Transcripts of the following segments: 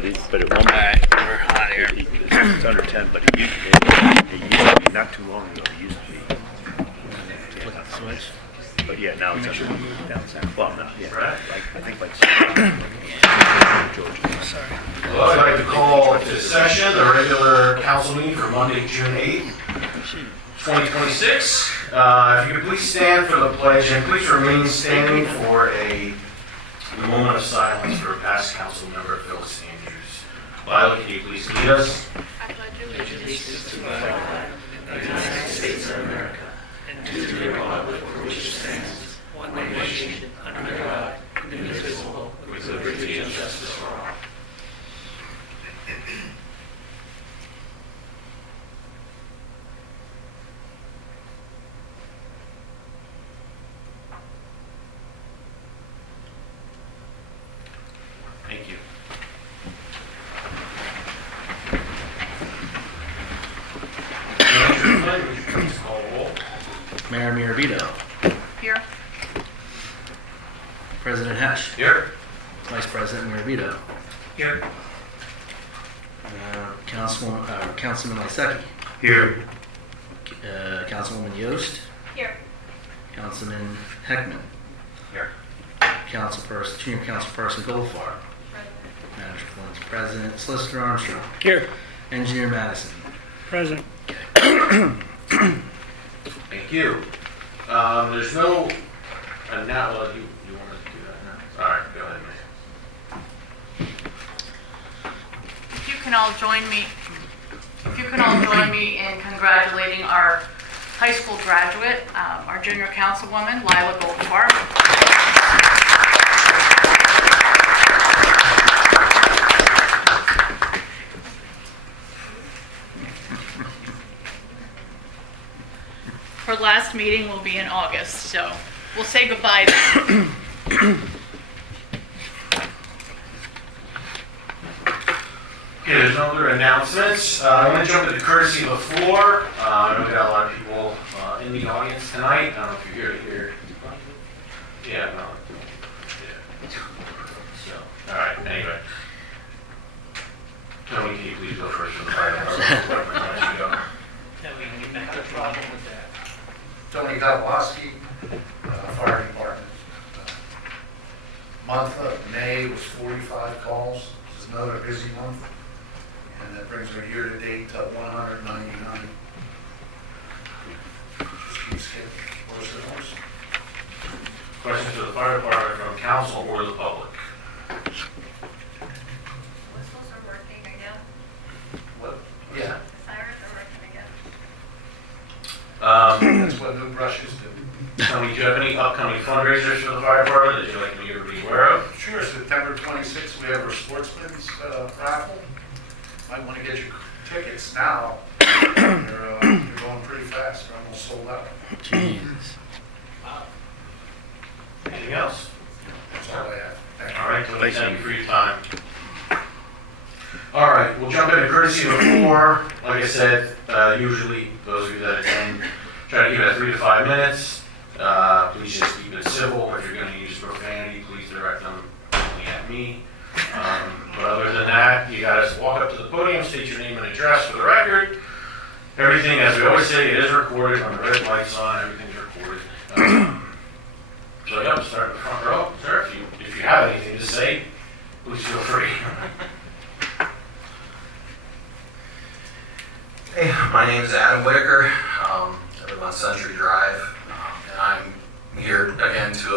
but it won't be. Alright, we're hot here. It's under 10, but it used to be, not too long ago, it used to be. Flip the switch. But yeah, now it's under down south. Well, no, yeah, Right. I think like Georgia. Sorry. Well, I'd like to call to session the regular council meeting for Monday, June 8th, 2026. If you could please stand for the pledge and please remain standing for a moment of silence for past council member Phyllis Andrews. Lila, can you please lead us? I pledge allegiance to the flag of the United States of America and to the republic for which it stands, one nation, under God, indivisible, with liberty and justice for all. Thank you. Manager Flynn, would you please call the roll? Mayor Mirabito. Here. President Hesh. Here. Vice President Mirabito. Here. Councilman Iseki. Here. Councilwoman Yost. Here. Councilman Heckman. Here. Junior Councilperson Goldfarb. Manager Flynn's President. Solicitor Armstrong. Here. Engineer Madison. Present. Thank you. There's no, well, you want to do that now? All right, go ahead, Mayor. If you can all join me in congratulating our high school graduate, our junior councilwoman, Lila Goldfarb. Her last meeting will be in August, so we'll say goodbye to her. Okay, there's no other announcements. I'm going to jump to the courtesy of the floor. I know we got a lot of people in the audience tonight. I don't know if you're here to hear. Yeah, no. Yeah. So, all right, anyway. Tony, can you please go first for the fire department? Why don't you go? Tony Kowalski, Fire Department. Month of May was 45 calls. This is another busy month. And that brings our year-to-date to 199. Just keeps getting worse and worse. Questions for the fire department from council or the public? Whistles are working again. What? Yeah, Sirens are working again. that's what new brushes do. Tony, do you have any upcoming fundraisers for the fire department that you'd like me to be aware of? Sure, September 26th, we have our sportsman's raffle. Might want to get your tickets now. They're going pretty fast. They're almost sold out. Jesus. Anything else? That's all I have. Thank you. All right, Tony, Thanks, thank you Tony. for your time. All right, we'll jump into courtesy of the floor. Like I said, usually those of you that attend, try to keep it at 3 to 5 minutes. Please just keep it civil. If you're going to use profanity, please direct them only at me. But other than that, you guys walk up to the podium, state your name and address for the record. Everything, as we always say, it is recorded. When the red light's on, everything's recorded. So yeah, we'll start in the front row. Sir, if you have anything to say, please feel free. Hey, my name is Adam Whitaker. I live on Century Drive, and I'm here again to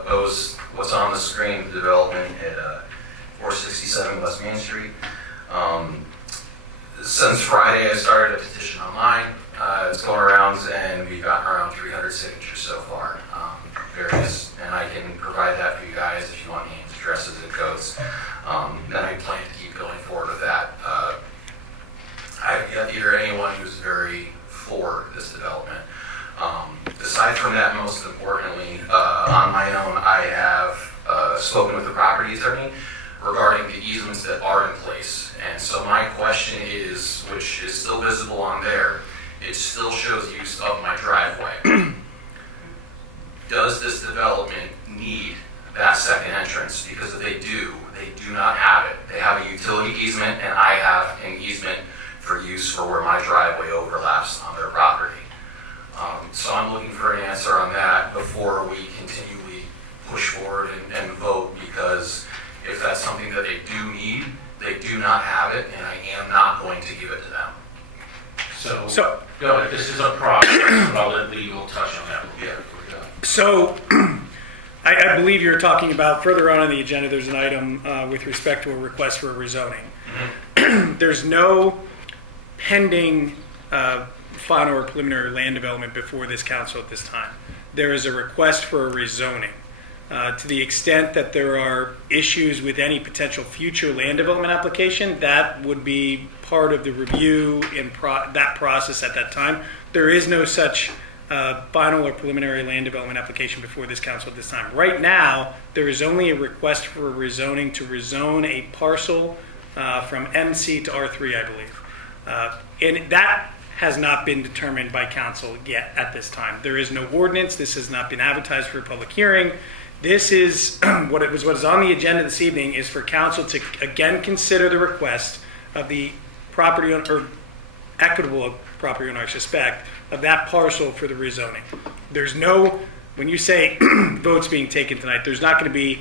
oppose what's on the screen, the development at 467 West Main Street. Since Friday, I started a petition online. It's going around, and we've gotten around 300 signatures so far. And I can provide that for you guys if you want names, addresses, and codes. And I plan to keep going forward with that. I've yet to hear anyone who's very for this development. Aside from that, most importantly, on my own, I have spoken with the property attorney regarding the easements that are in place. And so my question is, which is still visible on there, it still shows use of my driveway. Does this development need that second entrance? Because if they do not have it. They utility easement, and I have an easement for use for where my driveway overlaps on their property. So I'm looking for an answer on that before we continually push forward and vote, because if that's something that they do need, they do not have it, and I am not going to give it to them. So, go ahead, this is a process, but I'll let legal touch on that. Yeah. So, I believe you're talking about further on the agenda, there's an item with respect to a request for a rezoning. There's no pending final or preliminary land development before this council at this time. There is a request for a rezoning. To the extent that there are issues with any potential future land development application, that would be part of the review in that process at that time. There is no such final or preliminary land development application before this council at this time. Right now, there is only a request for a rezoning to rezone a parcel from MC to R3, I believe. And that has not been determined by council yet at this time. There is no ordinance. This has not been advertised for a public hearing. This is what is on the agenda this evening is for council to again consider the request of the property owner, or equitable property owner, I suspect, of that parcel for the rezoning. There's no, when you say votes being taken tonight, there's not going to be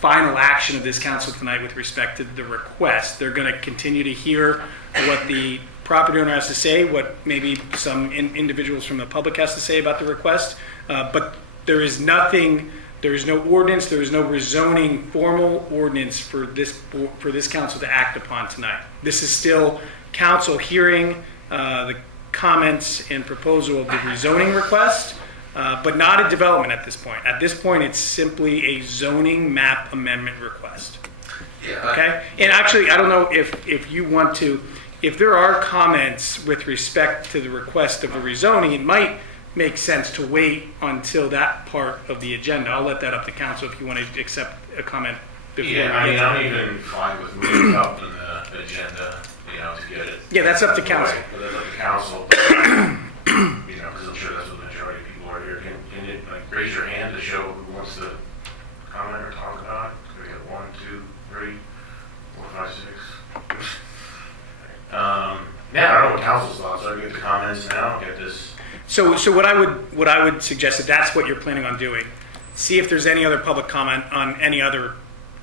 final action of this council tonight with respect to the request. They're going to continue to hear what the property owner has to say, what maybe some individuals from the public has to say about the request, but there is nothing, there is no ordinance, there is no rezoning formal ordinance for this council to act upon tonight. This is still council hearing the comments and proposal of the rezoning request, but not a development at this point. At this point, it's simply a zoning map amendment request. Yeah. Okay? And actually, I don't know if you want to, if there are comments with respect to the request of the rezoning, it might make sense to wait until that part of the agenda. I'll let that up to council if you want to accept a comment before. Yeah, I mean, I'm even fine with moving up in the agenda, to get it. Yeah, that's up to council. Right, but that's up to council. Because I'm sure that's what the majority of people are here. Can you raise your hand to show who wants to comment or talk about? We have 1, 2, 3, 4, 5, 6. Yeah, I don't know what council's thoughts are. Get the comments now. Get this. So what I would suggest, if that's what you're planning on doing, see if there's any other public comment on any other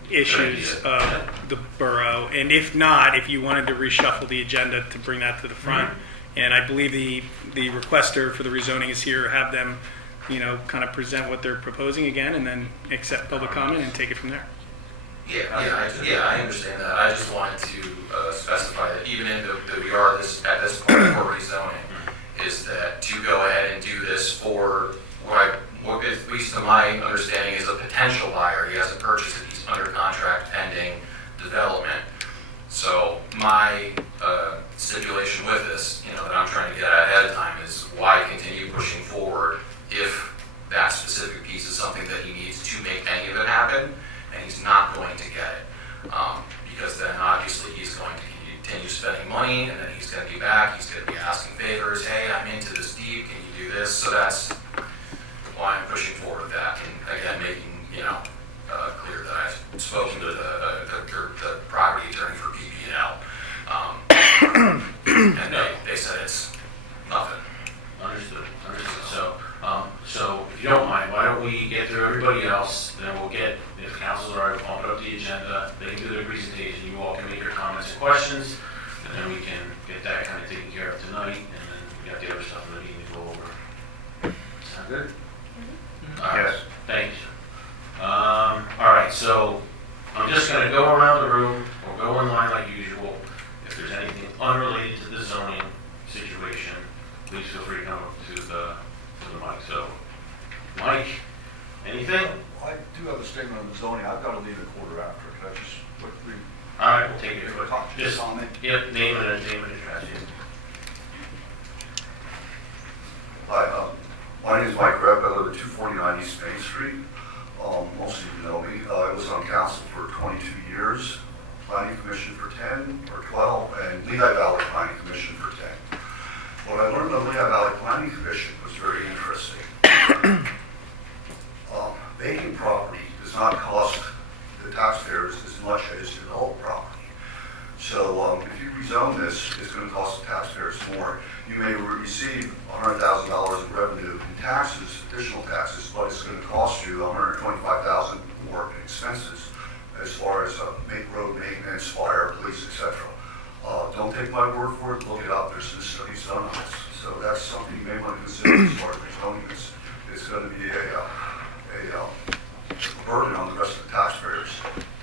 issues of the borough, and if not, if you wanted to reshuffle the agenda to bring that to the front, and I believe the requester for the rezoning is here, have them, kind of present what they're proposing again, and then accept public comment and take it from there. I understand that. I just wanted to specify that even in that we are at this point for rezoning, is that to go ahead and do this for what at least to my understanding is a potential buyer. He hasn't purchased it. He's under contract pending development. So my stipulation with this, that I'm trying to get at ahead of time is why continue pushing forward if that specific piece is something that he needs to make any of it happen, and he's not going to get it. Because then obviously he's going to continue spending money, and then he's going to be back, he's going to be asking favors, hey, I'm into this deep, can you do this? So that's why I'm pushing forward with that, and again, making, clear that I've spoken to the property attorney for PP&L, and they said it's nothing. Understood. So if you don't mind, why don't we get through everybody else, then we'll get, if council's all right, bump it up the agenda, they can do their presentation, you all can make your comments and questions, and then we can get that kind of taken care of tonight, and then we got the other stuff that we need to go over. Sound good? All right. Yes. Thank you. All right, so I'm just going to go around the room, we'll go in line like usual. If there's anything unrelated to the zoning situation, please feel free to come up to the mic. So, Mike, anything? I do have a statement on the zoning. I've got to leave a quarter after. Could I just quickly? All right, we'll take it. Just comment. Yep, name and address you. Hi, my name is Mike Rep. I live at 249 East Main Street. Most of you know me. I was on council for 22 years, Planning Commission for 10 or 12, and Lehigh Valley Planning Commission for 10. What I learned on Lehigh Valley Planning Commission was very interesting. Vacant property does not cost the taxpayers as much as developed property. rezone this, it's going to cost the taxpayers more. You may receive $100,000 in revenue in taxes, additional taxes, but it's going to cost you $125,000 more in expenses as far as road maintenance, fire, police, etc. Don't take my word for it, look it up, there's been studies done on this. So that's something you may want to consider as far as rezoning this. It's going to be a burden on the rest of the taxpayers.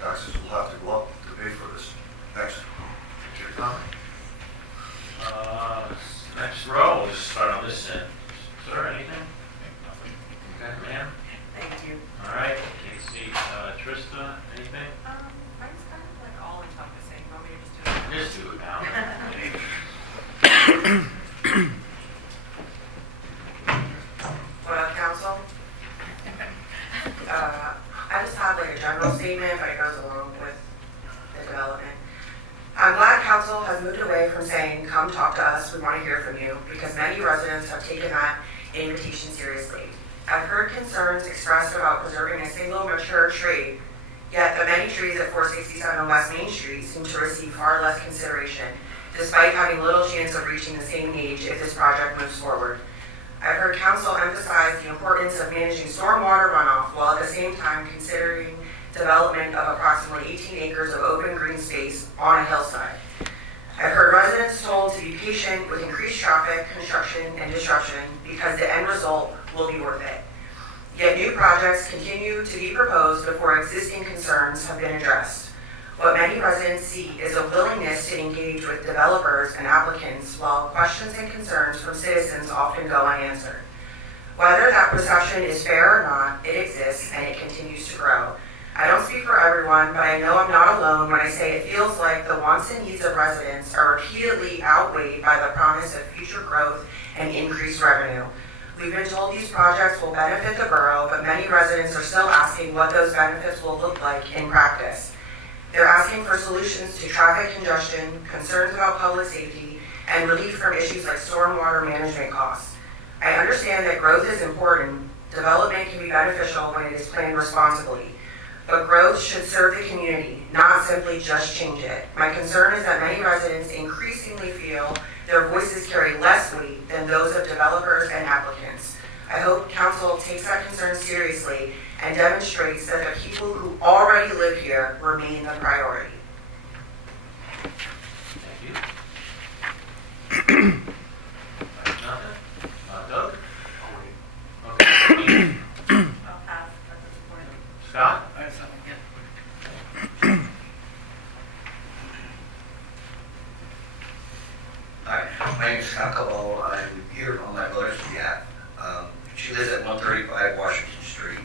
Taxes will have to go up to pay for this. Thanks. Your comment? Next row, we'll just start on this end. Is there anything? Okay, ma'am? Thank you. All right, Casey, Trista, anything? Mine's kind of like all encompassing. Want me to just do it? Just do it now. What up, council? I just have like a general statement, but it goes along with the development. I'm glad council has moved away from saying, come talk to us, we want to hear from you, because many residents have taken that invitation seriously. I've heard concerns expressed about preserving a single mature tree, yet the many trees at 467 West Main Street seem to receive far less consideration, despite having little chance of reaching the same age if this project moves forward. I've heard council emphasize the importance of managing stormwater runoff while at the same time considering development of approximately 18 acres of open green space on a hillside. I've heard residents told to be patient with increased traffic, construction, and disruption because the end result will be worth it. Yet new projects continue to be proposed before existing concerns have been addressed. What many residents see is a willingness to engage with developers and applicants while questions and concerns from citizens often go unanswered. Whether that perception is fair or not, it exists and it continues to grow. I don't speak for everyone, but I know I'm not alone when I say it feels like the wants and needs of residents are repeatedly outweighed by the promise of future growth and increased revenue. We've been told these projects will benefit the borough, but many residents are still asking what those benefits will look like in practice. They're asking for solutions to traffic congestion, concerns about public safety, and relief from issues like stormwater management costs. I understand that growth is important. Development can be beneficial when it is planned responsibly. But growth should serve the community, not simply just change it. My concern is that many residents increasingly feel their voices carry less weight than those of developers and applicants. I hope council takes that concern seriously and demonstrates that the people who already live here remain the priority. Thank you. Nothing? Doug? Okay. I'll pass at this point. Scott? I have something, yeah. Hi, my name is Scott Cabal. I'm here on my mother's behalf. She lives at 135 Washington Street.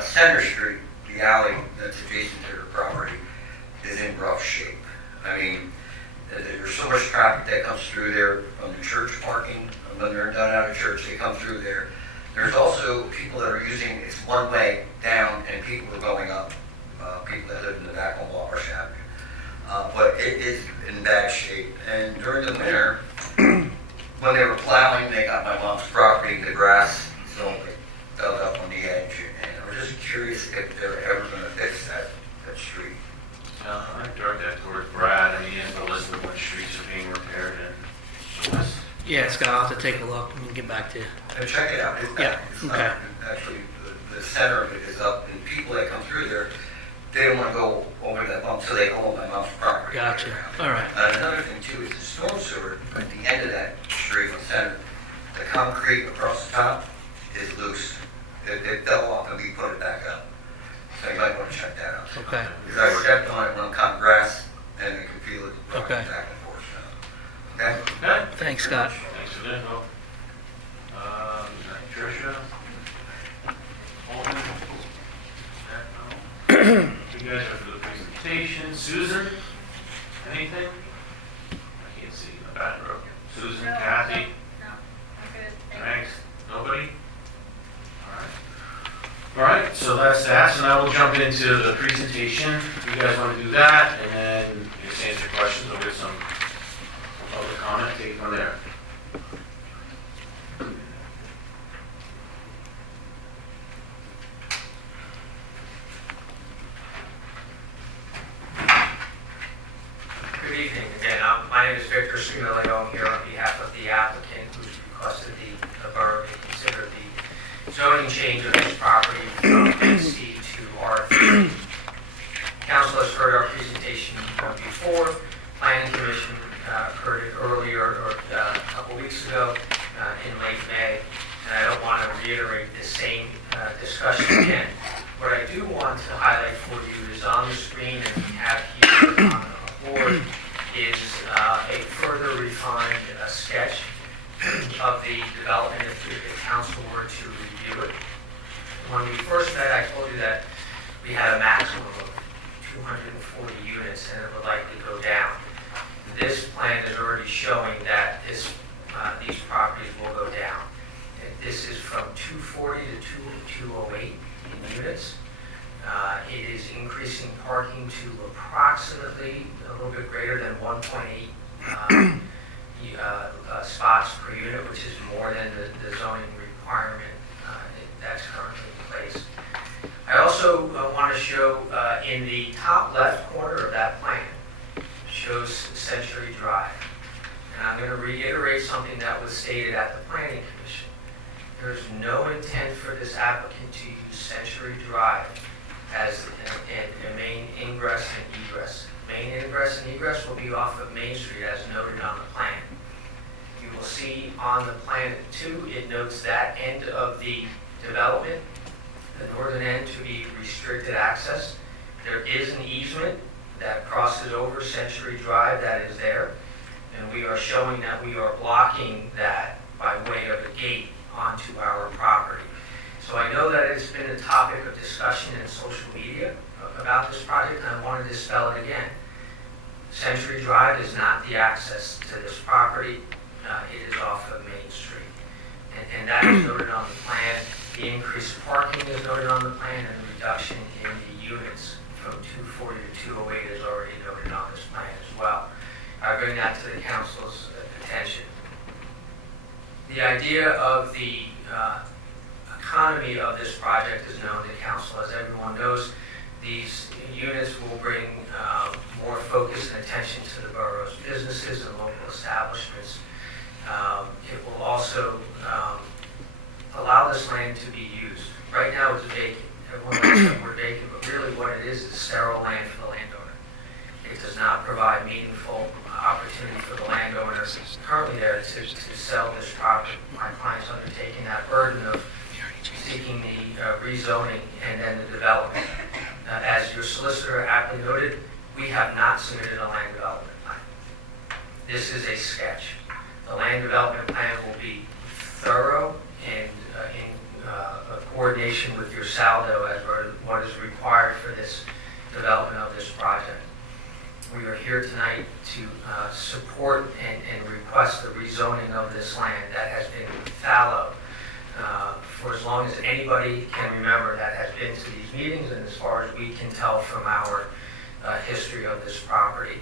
Center Street, the alley that's adjacent to her property, is in rough shape. I mean, there's so much traffic that comes through there from the church parking. When they're done out of church, they come through there. There's also people that are using, it's one way down and people are going up, people that live in the back on Walker's Avenue. But it is in bad shape. And during the winter, when they were plowing, they got my mom's property, the grass zone dug up on the edge. And I was just curious if they're ever going to fix that street. I direct that towards Brad. I mean, he has the list of what streets are being repaired and the list. Yeah, Scott, I'll have to take a look and get back to you. And check it out. Yeah, okay. Actually, the center of it is up, and people that come through there, they don't want to go over that bump, so they go on my mom's property. Gotcha. All right. Another thing too is the storm sewer at the end of that street on Center. The concrete across the top is loose. It fell off and we put it back up. So you might want to check that out. Okay. Because I stepped on it when I'm cutting grass and I could feel it rocking Okay. back and forth. So, okay? Okay. Thanks, Scott. Thanks for the info. Tricia? Holden? You guys are for the presentation. Susan? Anything? I can't see in the back row. Susan, Kathy? No, I'm good. Thank you. Thanks. Nobody? All right, so that's that. So now we'll jump into the presentation. If you guys want to do that, and then just answer questions. We'll get some public comment. Take it from there. Good evening again. I'm My name is Victor Scamilio. I'm here on behalf of the applicant who's requested the borough to consider the zoning change of this property from C to R3. Council has heard our presentation before. Planning Commission heard it earlier, or a couple weeks ago in late May, and I don't want to reiterate the same discussion again. What I do want to highlight for you is on the screen, and we have here on the board, is a further refined sketch of the development if the council were to review it. When we first met, I told you that we had a maximum of 240 units and it would likely go down. This plan is already showing that these properties will go down. And this is from 240 to 208 in units. It is increasing parking to approximately a little bit greater than 1.8 spots per unit, which is more than the zoning requirement that's currently in place. I also want to show in the top left corner of that plan, shows Century Drive. And I'm going to reiterate something that was stated at the Planning Commission. There's no intent for this applicant to use Century Drive as a main ingress and egress. Main ingress and egress will be off of Main Street as noted on the plan. You will see on the plan too, it notes that end of the development, the northern end, to be restricted access. There is an easement that crosses over Century Drive that is there, and we are showing that we are blocking that by way of a gate onto our property. So I know that it's been a topic of discussion in social media about this project, and I wanted to spell it again. Century Drive is not the access to this property. It is off of Main Street. And that is noted on the plan. The increased parking is noted on the plan, and the reduction in the units from 240 to 208 is already noted on this plan as well. I bring that to the council's attention. The idea of the economy of this project is known to council. As everyone knows, these units will bring more focus and attention to the borough's businesses and local establishments. It will also allow this land to be used. Right now it's vacant. Everyone knows that we're vacant, but really what it is sterile land for the landowner. It does not provide meaningful opportunity for the landowner currently there to sell this property. My client's undertaking that burden of seeking the rezoning and then the development. As your solicitor aptly noted, we have not submitted a land development plan. This is a sketch. The land development plan will be thorough and in coordination with your saldo as what is required for this development of this project. We are here tonight to support and request the rezoning of this land that has been fallow for as long as anybody can remember that has been to these meetings, and as far as we can tell from our history of this property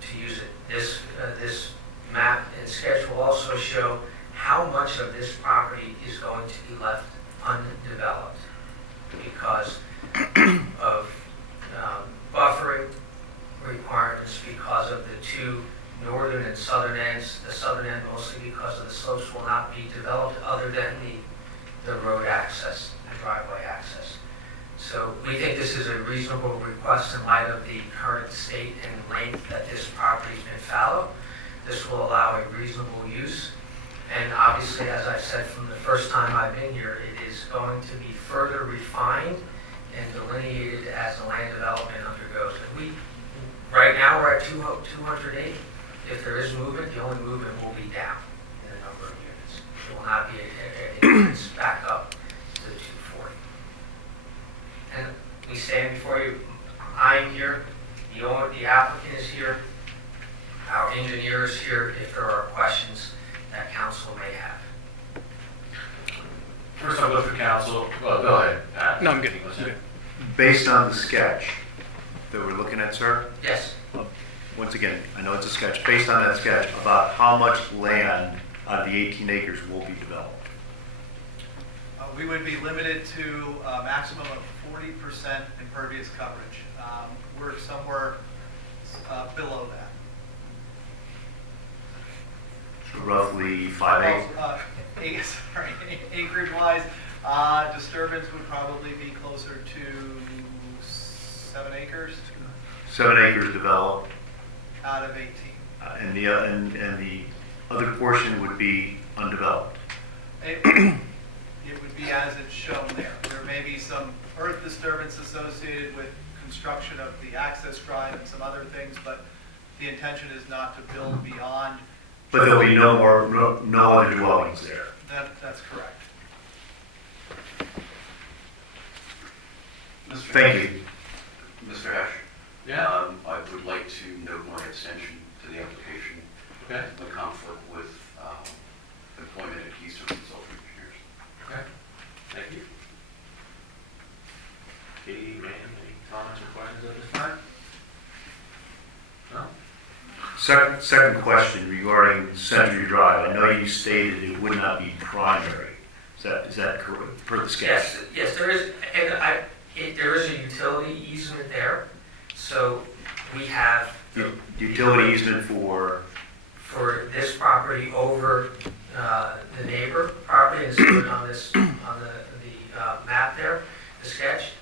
to use it. This map and sketch will also show how much of this property is going to be left undeveloped because of buffering requirements, because of the two northern and southern ends. The southern end mostly because of the slopes will not be developed other than the road access, the driveway access. So we think this is a reasonable request in light of the current state and length that this property's been fallow. This will allow a reasonable use. And obviously, as I said from the first time I've been here, it is going to be further refined and delineated as the land development undergoes. And right now we're at 208. If there is movement, the only movement will be down in the number of units. It will not be an increase back up to the 240. And we stand before you. I'm here. The applicant is here. Our engineer is here if there are questions that council may have. First I'll go through council. Well, go ahead, Pat. No, I'm good. Based on the sketch that we're looking at, sir, Yes. once again, I know it's a sketch, based on that sketch, about how much land out of the 18 acres will be developed? We would be limited to a maximum of 40% impervious coverage. We're somewhere below that. roughly 5 acres? Acreage-wise, disturbance would probably be closer to 7 acres 7 acres developed, out of 18. and the other portion would be undeveloped. It would be as it's shown there. There may be some earth disturbance associated with construction of the access drive and some other things, but the intention is not to build beyond. But there'll be no other dwellings there. That's correct. Thank you. Mr. Ash, Yeah, I would like to note my extension to the application, okay, the conflict with employment at Keystone Consulting Engineers. okay, thank you. Katie, ma'am, any comments or questions at this time? No? Second question regarding Century Drive. I know you stated it would not be primary. Is that correct, per the sketch? Yes, there is, and there is a utility easement there, so we have Utility easement for, this property over the neighbor property, as put on the map there, the sketch.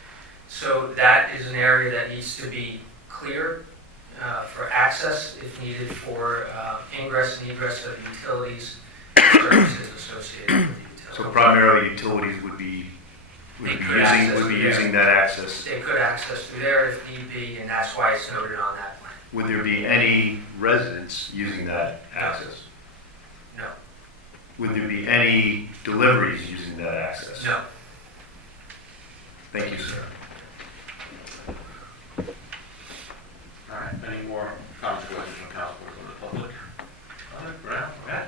So that is an area that needs to be cleared for access if needed for ingress and egress of utilities and services associated with the utility. so primarily utilities would be using that access. They could access through there if need be, and that's why it's noted on that plan. Would there be any residents using that access? No. Would there be any deliveries using that access? No. Thank you, sir. All right, any more comments or questions from council or from the public? Brown, okay.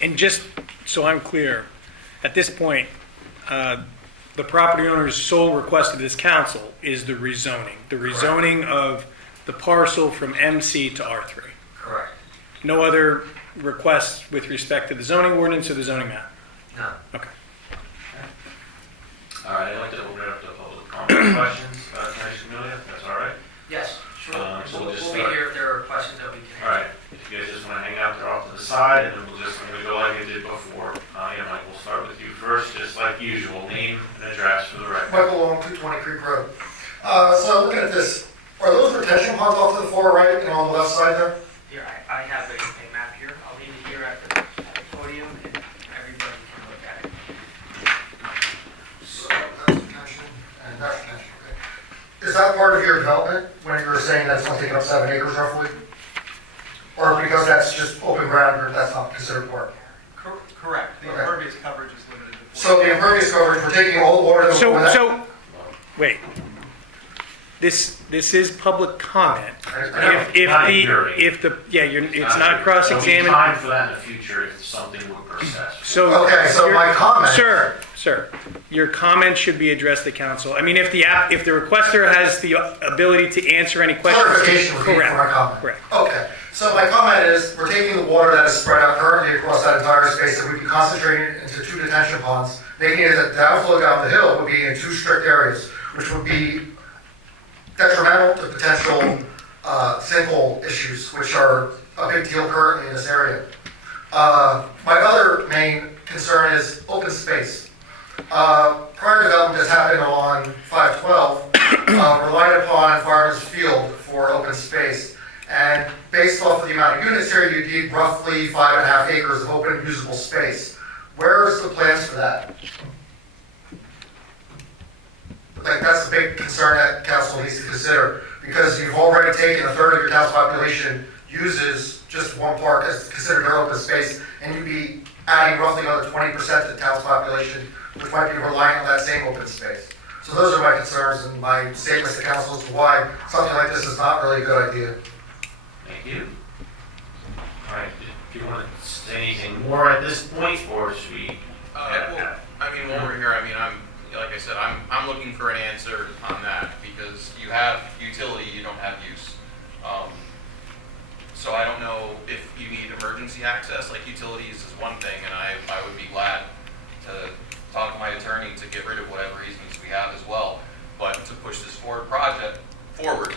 And just so I'm clear, at this point, the property owner's sole request of this council is the rezoning. The rezoning of the parcel from MC to R3. Correct. No other requests with respect to the zoning ordinance or the zoning map? No. Okay. All right, I'd like to open it up to public comment questions. Attorney Similia, if that's all right? Yes, sure. So we'll just We'll be start. here if there are questions that we can. All right, if you guys just want to hang out there off to the side, and then I'm going to go like I did before. Mike, we'll start with you first, just like usual. Name and address for the record. Michael Long, 220 Creek Road. So looking at this, are those retention ponds off to the far right and on the left side there? Here, I have a map here. I'll leave it here at the podium, and everybody can look at it. So that's retention and that's retention, okay. Is that part of your development when you were saying that's only taking up 7 acres roughly? Or because that's just open ground or that's not considered part? Correct. The Okay. impervious coverage is limited to 40. So the impervious coverage, we're taking all the water that So, wait. This is public comment. It's not cross-examined. There'll be time for that in the future if something would persist. So, Okay, so my comment. Sir, your comment should be addressed to council. I mean, if the requester has the ability to answer any questions. Clarification would be for my comment. Correct. Okay, so my comment is, we're taking the water that is spread out currently across that entire space that we'd be concentrating into 2 detention ponds, making it that the downflow down the hill would be in 2 strict areas, which would be detrimental to potential sinkhole issues, which are a big deal currently in this area. My other main concern is open space. Prior development that's happened on 512 relied upon Farmers Field for open space. And based off of the amount of units here, you need roughly 5.5 acres of open usable space. Where's the plans for that? Like, that's a big concern that council needs to consider, because you've already taken a third of your council population uses just one park as considered their open space, and you'd be adding roughly another 20% to the town's population, which might be relying on that same open space. So those are my concerns and my statements to council as to why something like this is not really a good idea. Thank you. All right, do you want to say anything more at this point, or should we? Well, I mean, while we're here, I mean, like I said, I'm looking for an answer on that, because you have utility, you don't have use. So I don't know if you need emergency access, like utilities is one thing, and I would be glad to talk to my attorney to get rid of whatever easements we have as well. But to push this project forward,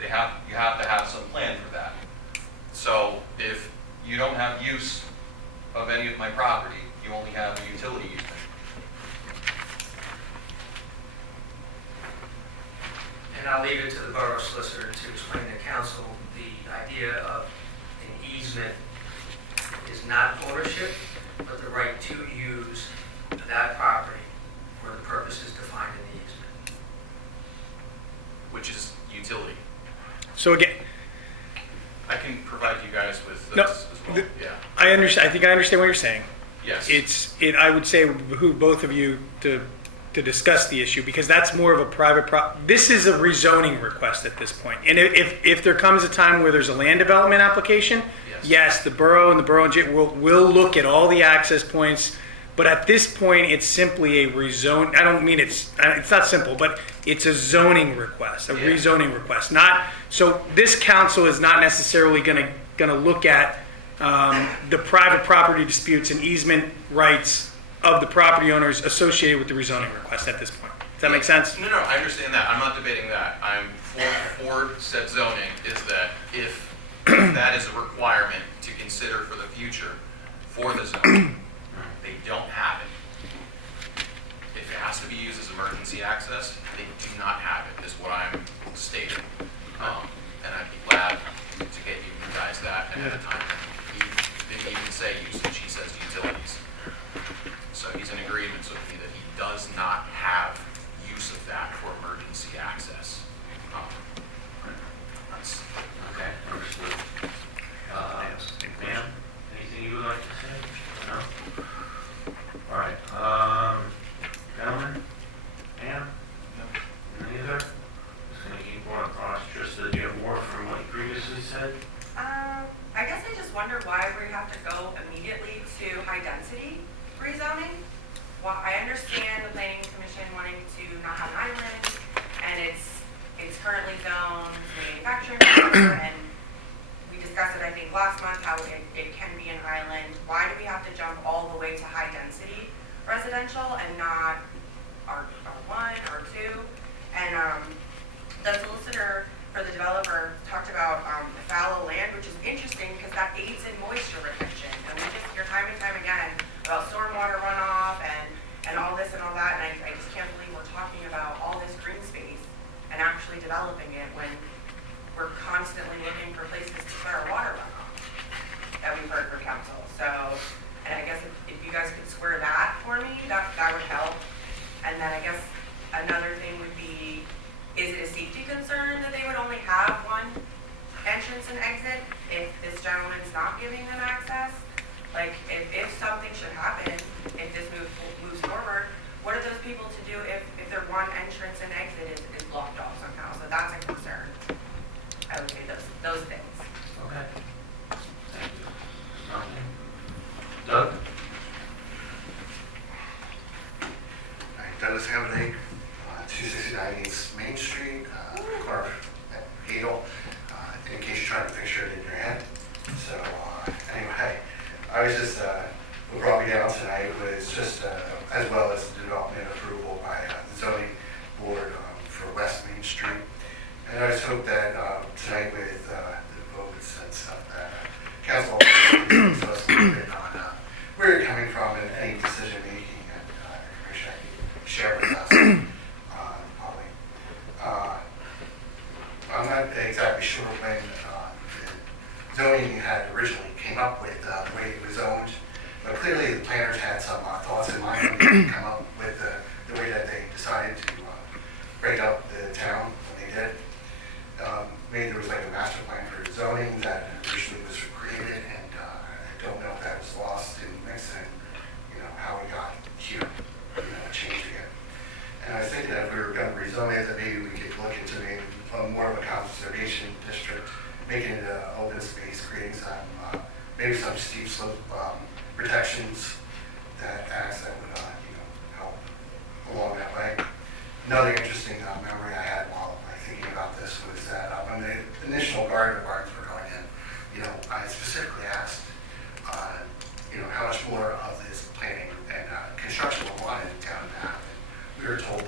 you have to have some plan for that. So if you don't have use explain to council the idea of an easement is not ownership, but the right to use that property for the purposes defined in the easement. which is utility. So again, I can provide you guys with No, this as well. the- Yeah. I understand. I think I understand what you're saying. Yes. I would say it would behoove both of you to discuss the issue, because that's more of a private this is a rezoning request at this point. And if there comes a time where there's a land development application, yes, the borough and the borough engineer will look at all the access points. But at this point, it's simply a rezone. I don't mean it's not simple, but it's a zoning request, rezoning request. So this council is not necessarily going to look at the private property disputes and easement rights of the property owners associated with the rezoning request at this point. Does that make sense? No, I understand that. I'm not debating that. I'm for said zoning is that if that is a requirement to consider for the future for the zone, they don't have it. If it has to be used as emergency access, they do not have it, is what I'm stating. And I'd be glad to get you guys that ahead of time. He didn't even say usage, he says utilities. So he's in agreement with me that he does not have use of that for emergency access. That's Okay, understood. Ma'am, anything you would like to say? No? All right, gentlemen? Ma'am? No. Neither? Just gonna keep going across, just that you have more from what you previously said? I guess I just wonder why we have to go immediately to high density rezoning. Well, I understand the planning commission wanting to not have an island, and it's currently zoned to manufacturing, and we discussed it, I think, last month, how it can be an island. Why do we have to jump all the way to high density residential and not R1, R2? And the solicitor for the developer talked about the fallow land, which is interesting because that aids in moisture retention. And we just hear time and time again about stormwater runoff and all this and all that. And I just can't believe we're talking about all this green space and actually developing it when we're constantly looking for places to put our water runoff that we've heard from council. So, and I guess if you guys could square that for me, that would help. And then I guess another thing would be, is it a safety concern that they would only have one entrance and exit if this gentleman's not giving them access? Like, if something should happen, if this moves forward, what are those people to do if their one entrance and exit is blocked off somehow? So that's a concern. I would say those things. Okay. Thank you. Nothing. Doug? Douglas Hamley, 269 East Main Street, corner of Eagle, in case you're trying to picture it in your head. So anyway, I was just, what brought me down tonight was just, as well as the development approval by the zoning board for West Main Street. And I just hope that tonight with the votes and stuff that council gives us a little bit on where you're coming from and any decision making and information I can share with us. Probably. I'm not exactly sure when the zoning had originally came up with the way it was zoned, but clearly the planners had some thoughts in mind when they come up with the way that they decided to break up the town when they did. Maybe there was like a master plan for zoning that originally was created, and I don't know if that was lost in the mix and how we got here, changing it. And I was thinking that if we were going to rezone it, that maybe we could look into maybe more of a conservation district, making it an open space, creating some maybe some steep slope protections that would help along that way. Another interesting memory I had while thinking about this was that when the initial garden requirements were going in, I specifically asked, how much more of this planning and construction we wanted down to happen. We were told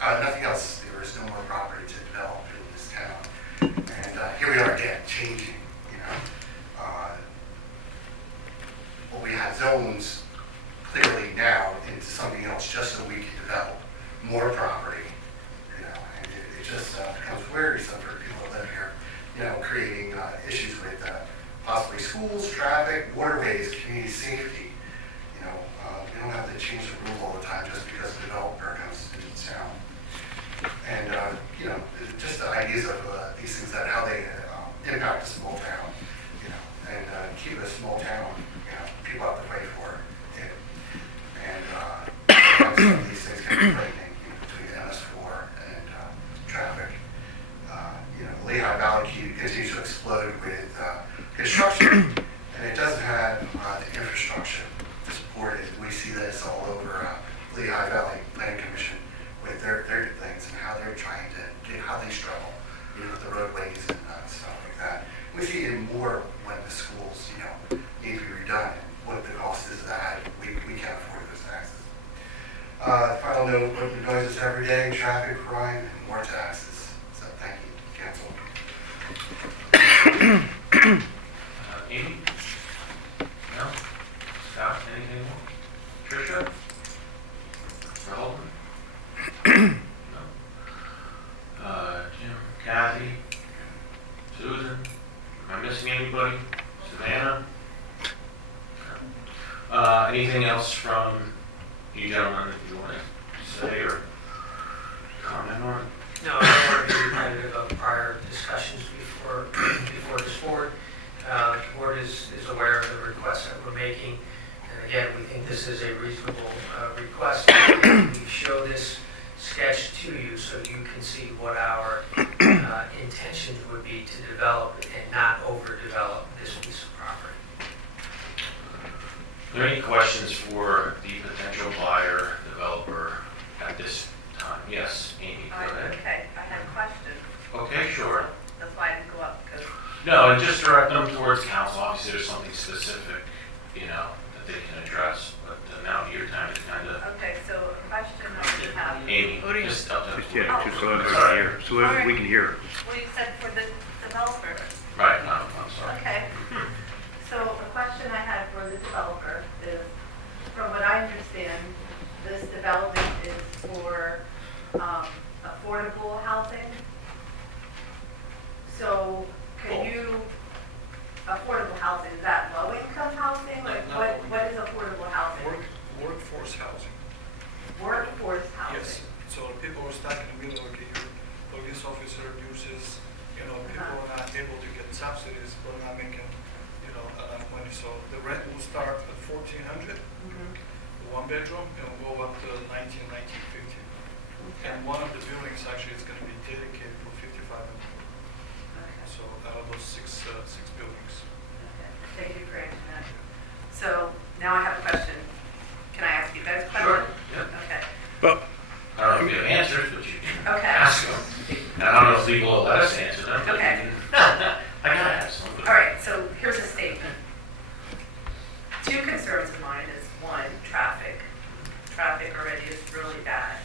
nothing else. There was no more property to develop in this town, and here we are again, changing. Well, we have zones clearly now into something else just so we can develop more property. And it just becomes wearisome for people that live healthy schools, traffic, waterways, community safety. We don't have to change the rules all the time just because a developer comes into town. And, just the ideas of these things, that how they impact a small town, and keep a small town, people have to pay for it. And some of these things can be frightening, between MS4 and traffic. Lehigh Valley continues to explode with construction, and it doesn't have the infrastructure to support it. We see this all over Lehigh Valley Planning Commission with their things and how they're trying to get, how they struggle, with the roadways and stuff like that. We see it more when the schools, need to be redone, and what the cost is of that. We can't afford those taxes. Final note, open noises every day, traffic, crime, and more taxes. So thank you, council. Amy? No? Scott, anything more? Tricia? Roland? No? Jim, Kathy? Susan? Am I missing anybody? Savannah? No. Anything else from you gentlemen that you want to say or comment on? No, I don't want to be repetitive of prior discussions before this board. The board is aware of the requests that we're making. And again, we think this is a reasonable request. We show this sketch to you so you can see what our intentions would be to develop and not overdevelop this piece of property. Are there any questions for the potential buyer, developer at this time? Yes, Amy, go ahead. Okay, I have a question. Okay, sure. That's why I didn't go up, because No, and just direct them towards council. Obviously, there's something specific, that they can address. But now your time to kind of, okay, so a question that we have. Amy, just up to the Yeah, just so we can hear, so we can hear. Well, you said for the developer. Right, no, I'm sorry. Okay. So a question I had for the developer is, from what I understand, this development is for affordable housing. So can you, affordable housing, is that low income housing? Like what is affordable housing? Workforce housing. Workforce housing. Yes. So people are stuck in the middle of your police officer uses, people are not able to get subsidies, but not making, enough money. So the rent will start at $1,400, one bedroom, and will go up to $1950. And one of the buildings actually is going to be dedicated for 55 employees. So out of those six buildings. Okay. Thank you for answering that. So now I have a question. Can I ask you guys a question? Sure, yeah. Okay. But I don't know if you have answers, but you can Okay. ask them. And I don't know if legal will let us answer them. But Okay. you can- I gotta ask them. All right, so here's a statement. Two concerns of mine is, one, traffic. Traffic already is really bad.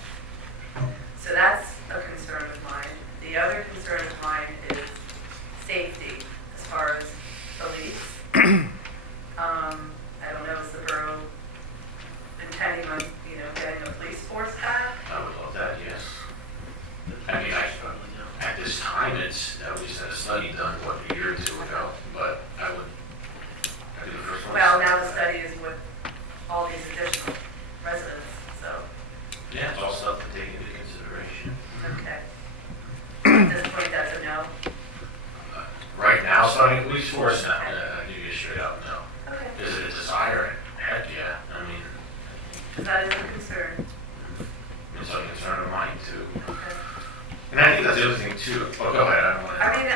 So that's a concern of mine. The other concern of mine is safety, as far as police. I don't know, is the borough intending on, getting a police force back? I would love that, yes. I mean, at this time, we just had a study done, a year or two ago, but I'd be the first one. Well, now the study is with all these additional residents, so, Yeah, it's all stuff to take into consideration. okay. At this point, that's a no? Right now, starting a police force, no, I give you a straight up no. Okay. Is it a desire? Heck yeah. I mean, Because that is a concern. it's a concern of mine too. Okay. And I think that's the other thing too. Oh, go ahead. I don't want to. I mean,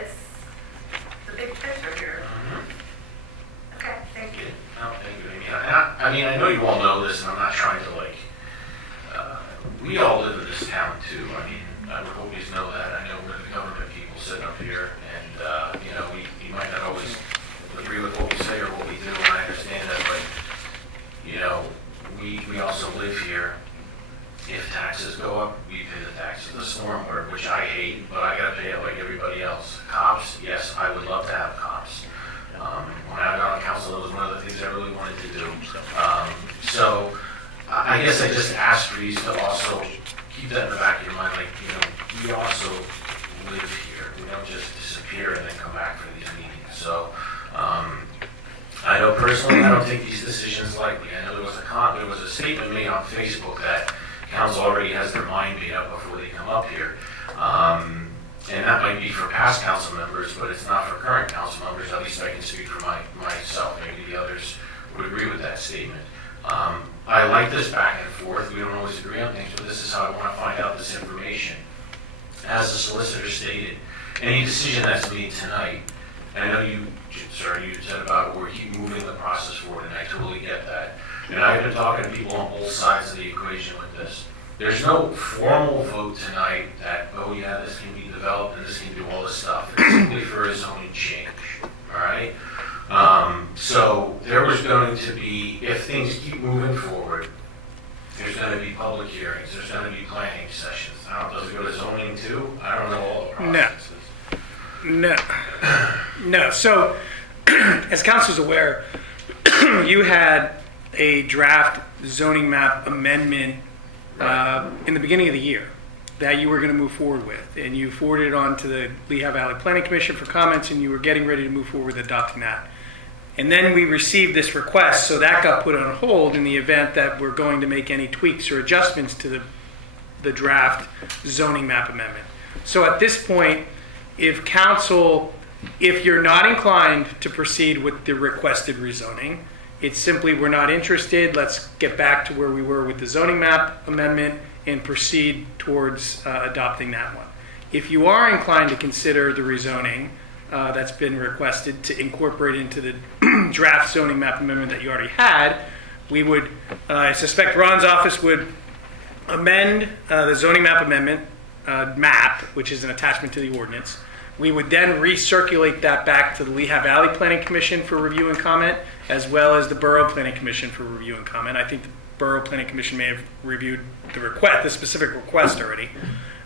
it's the big picture here. Okay, thank you. No, thank you, Amy. I mean, I know you all know this, and I'm not trying to we all live in this town too. I mean, I would always know that. I know we're the government people sitting up here, and we might not always agree with what we say or what we do, and I understand that, but we also live here. If taxes go up, we pay the taxes. The stormwater, which I hate, but I gotta pay it like everybody else. Cops, yes, I would love to have cops. When I got on council, that was one of the things I really wanted to do. So I guess I just ask for you to also keep that in the back of your mind, we also live here. We don't just disappear and then come back for these meetings. So I know personally, I don't take these decisions lightly. I know there was a statement made on Facebook that council already has their mind made up before they come up here. And that might be for past council members, but it's not for current council members. At least I can speak for myself. Maybe the others would agree with that statement. I like this back and forth. We don't always agree on things, but this is how I want to find out this information. As the solicitor stated, any decision that's made tonight, and I know you said about we're keep moving the process forward, and I totally get that. And I've been talking to people on both sides of the equation with this. There's no formal vote tonight that, oh yeah, this can be developed and this can do all this stuff. It's simply for a zoning change, all right? So there was going to be, if things keep moving forward, there's going to be public hearings, there's going to be planning sessions. I don't know, does it go to zoning too? I don't know all the processes. No. So, as council's aware, you had a draft zoning map amendment in the beginning of the year that you were going to move forward with, and you forwarded it on to the Lehigh Valley Planning Commission for comments, and you were getting ready to move forward with adopting that. And then we received this request, so that got put on hold in the event that we're going to make any tweaks or adjustments to the draft zoning map amendment. So at this point, if you're not inclined to proceed with the requested rezoning, it's simply we're not interested, let's get back to where we were with the zoning map amendment and proceed towards adopting that one. If you are inclined to consider the rezoning that's been requested to incorporate into the draft zoning map amendment that you already had, we would, I suspect Ron's office would amend the zoning map amendment map, which is an attachment to the ordinance. We would then recirculate that back to the Lehigh Valley Planning Commission for review and comment, as well as the Borough Planning Commission for review and comment. I think the Borough Planning Commission may have reviewed the specific request already.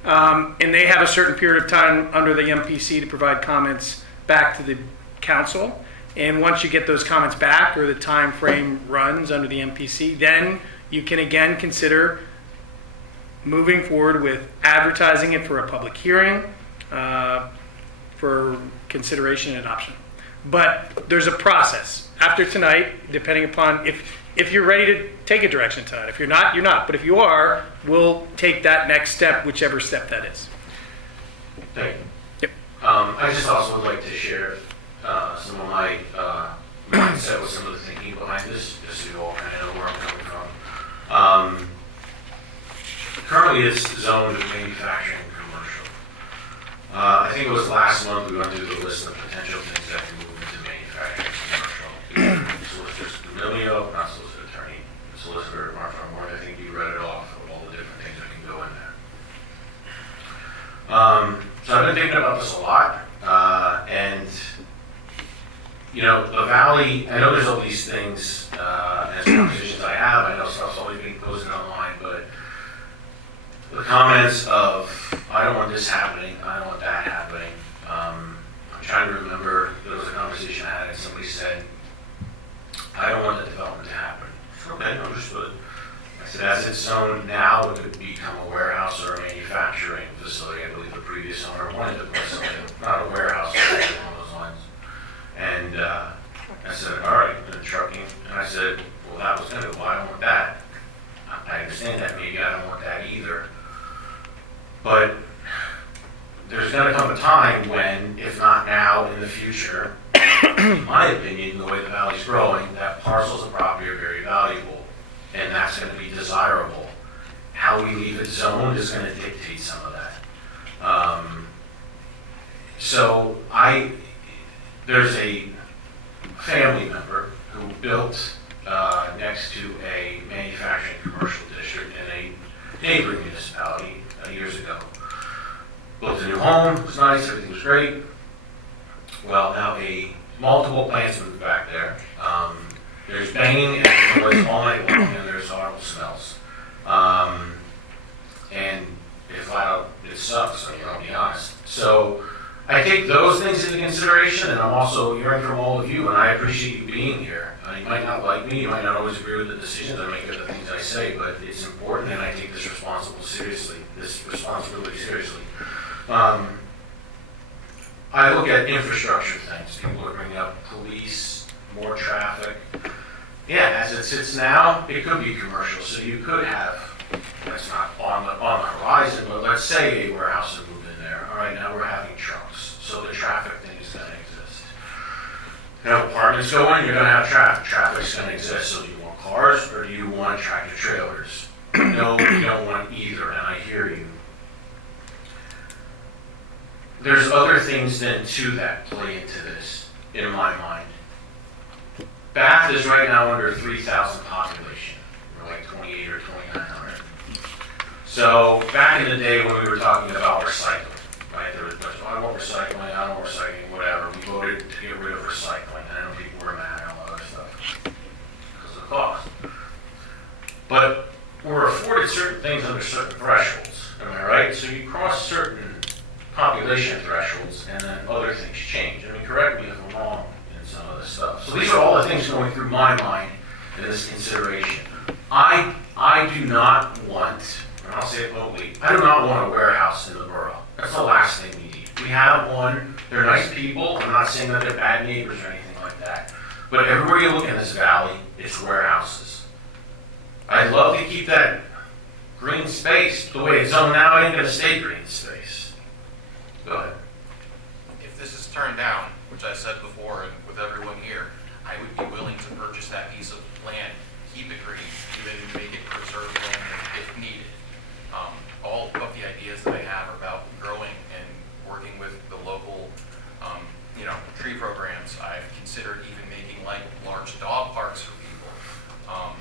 And they have a certain period of time under the MPC to provide comments back to the council. And once you get those comments back, or the time frame runs under the MPC, then you can again consider moving forward with advertising it for a public hearing, for consideration and adoption. But there's a process. After tonight, depending upon if you're ready to take a direction tonight. If you're not, you're not. But if you are, we'll take that next step, whichever step that is. Thank you. Yep. I just also would like to share some of my mindset with some of the thinking behind this, just so you all kind of know where I'm coming from. Currently, it's zoned as manufacturing and commercial. I think it was last month we went through the list of potential things that can move into manufacturing and commercial. Solicitor Emilio, not solicitor attorney, solicitor Martha Moore. I think you read it off of all the different things that can go in there. So I've been thinking about this a lot, and you know, the Valley. I know there's all these things, as conversations I have. I know stuff's always being posted online, but the comments of I don't want this happening, I don't want that happening. I'm trying to remember. There was a conversation I had, and somebody said, "I don't want the development to happen." Okay, understood. I said, as it's zoned now, it could become a warehouse or a manufacturing facility. I believe the previous owner wanted to put something, not a warehouse, but something along those lines. And I said, all right, and trucking. And I said, well, that was good. Well, I don't want that. I understand that. Maybe I don't want that either. But there's going to come a time when, if not now, in the future, in my opinion, the way the valley's growing, that parcels of property are very valuable, and that's going to be desirable. How we leave it zoned is going to dictate some of that. So there's a family member who built next to a manufacturing commercial district in a neighboring municipality years ago. Built a new home, it was nice, everything was great. Well, now multiple plants moved back there. There's banging and noise all night long, and there's horrible smells. And it sucks, I'll be honest. So I take those things into consideration, and I'm also hearing from all of you, and I appreciate you being here. You might not like me, you might not always agree with the decisions I make or the things I say, but it's important, and I take this responsibility seriously. I look at infrastructure things. People are bringing up police, more traffic. Yeah, as it sits now, it could be commercial, so you could have, that's not on the horizon, but let's say a warehouse would move in there. All right, now we're having trucks, so the traffic thing is gonna exist. You know, apartments go in, you're gonna have traffic. Traffic's gonna exist, so do you want cars or do you want tractor trailers? No, you don't want either, and I hear you. There's other things then too that play into this, in my mind. Bath is right now under 3,000 population. We're like 28 or 2,900. So back in the day when we were talking about recycling, right? There was, I want recycling, I don't want recycling, whatever. We voted to get rid of recycling, and I know people were mad and all that other stuff because of the cost. But we're afforded certain things under certain thresholds, am I right? So you cross certain population thresholds, and then other things change. I mean, correct me if I'm wrong in some of this stuff. So these are all the things going through my mind in this consideration. I do not want, and I'll say it publicly, I do not want a warehouse in the borough. That's the last thing we need. We have one. They're nice people. I'm not saying that they're bad neighbors or anything like that. But everywhere you look in this valley, it's warehouses. I'd love to keep that green space the way it's zoned now. It ain't going to stay green space. Go ahead. If this is turned down, which I said before and with everyone here, I would be willing to purchase that piece of land, keep it green, even make it preserved land if needed. All of the ideas that I have about growing and working with the local, tree programs, I've considered even making like large dog parks for people.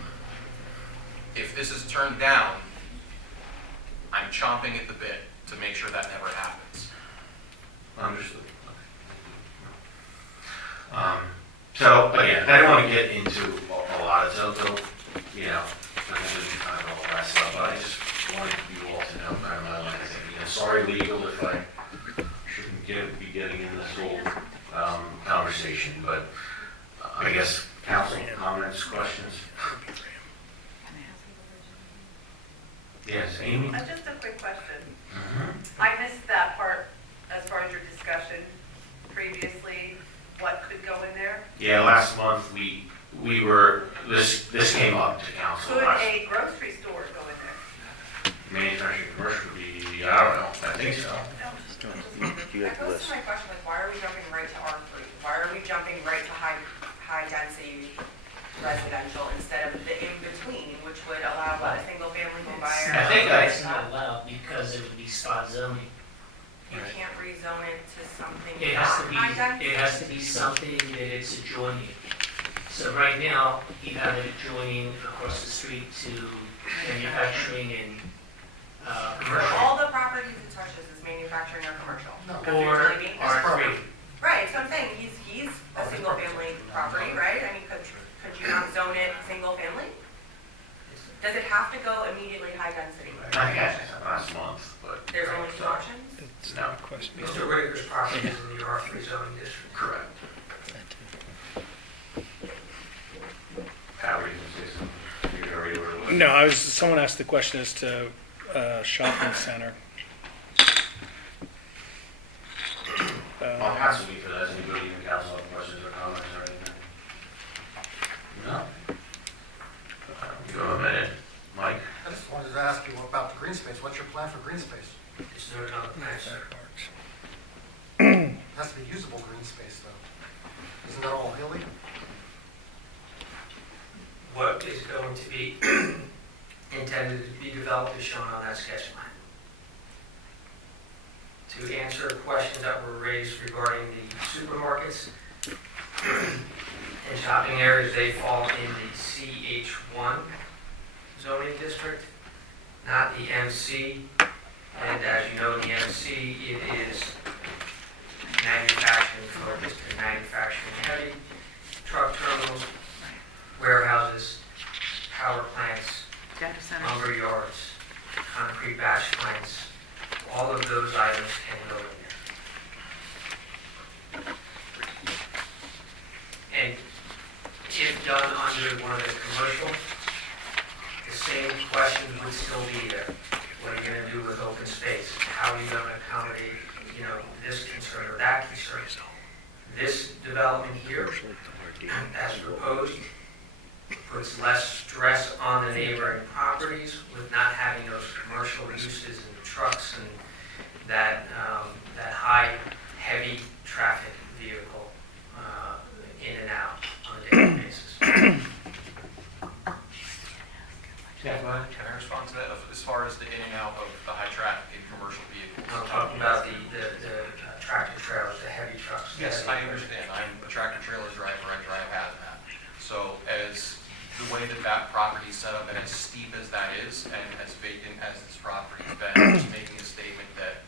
If this is turned down, I'm chomping at the bit to make sure that never happens. Understood. So again, I don't want to get into a lot of Zoto, because it's kind of all that stuff, but I just wanted you all to know kind of my line of thinking. Sorry, legal, if I shouldn't be getting in this whole conversation, but I guess council comments, questions. Yes, Amy? Just a quick question. I missed that part as far as your discussion previously, what could go in there? Yeah, last month we were, this came up to council. Could a grocery store go in there? Manufacturing commercial would be, I don't know, I think so. That goes to my question, like, why are we jumping right to R3? Why are we jumping right to high density residential instead of the in-between, which would allow a single-family home buyer? I think It's not allowed because it would be spot zoning. You can't rezone it to something It not has to high density? be, it has to be something that it's adjoining. So right now, you have it adjoining across the street to manufacturing and commercial. All the properties it touches is manufacturing or commercial. Or R3. Right, so I'm saying he's a single family property, right? I mean, could you not zone it single family? Does it have to go immediately high density? I guess last month, but. There's only two options? No. Mr. Rager's property is in the R3 zoning district. Correct. How were you going to say something? You already were. No, someone asked the question as to shopping center. I'll pass it for that. Does anybody in council have questions or comments or anything? No? Give him a minute. Mike? I just wanted to ask you about the green space. What's your plan for green space? It's no other plan, sir. It has to be usable green space, though. Isn't that all hilly? What is going to be intended to be developed is shown on that sketch plan. To answer questions that were raised regarding the supermarkets and shopping areas, they fall in the CH1 zoning district, not the MC. And as you know, the MC, it is manufacturing focused and manufacturing heavy, truck terminals, warehouses, power plants, lumber yards, concrete batch plants. All of those items can go in there. And if done under one of the commercial, the same question would still be there. What are you going to do with open space? How are you going to accommodate, this concern or that concern? This development here as proposed, puts less stress on the neighboring properties with not having those commercial uses and trucks and that high, heavy traffic vehicle in and out on a daily basis. Yeah, go ahead. Can I respond to that? As far as the in and out of the high traffic in commercial vehicles? I'm talking about the tractor trailers, the heavy trucks. Yes, I understand. I'm a tractor trailer driver. I drive hazmat. So as the way that property is set up and as steep as that is and as vacant as this property's been, I'm just making a statement that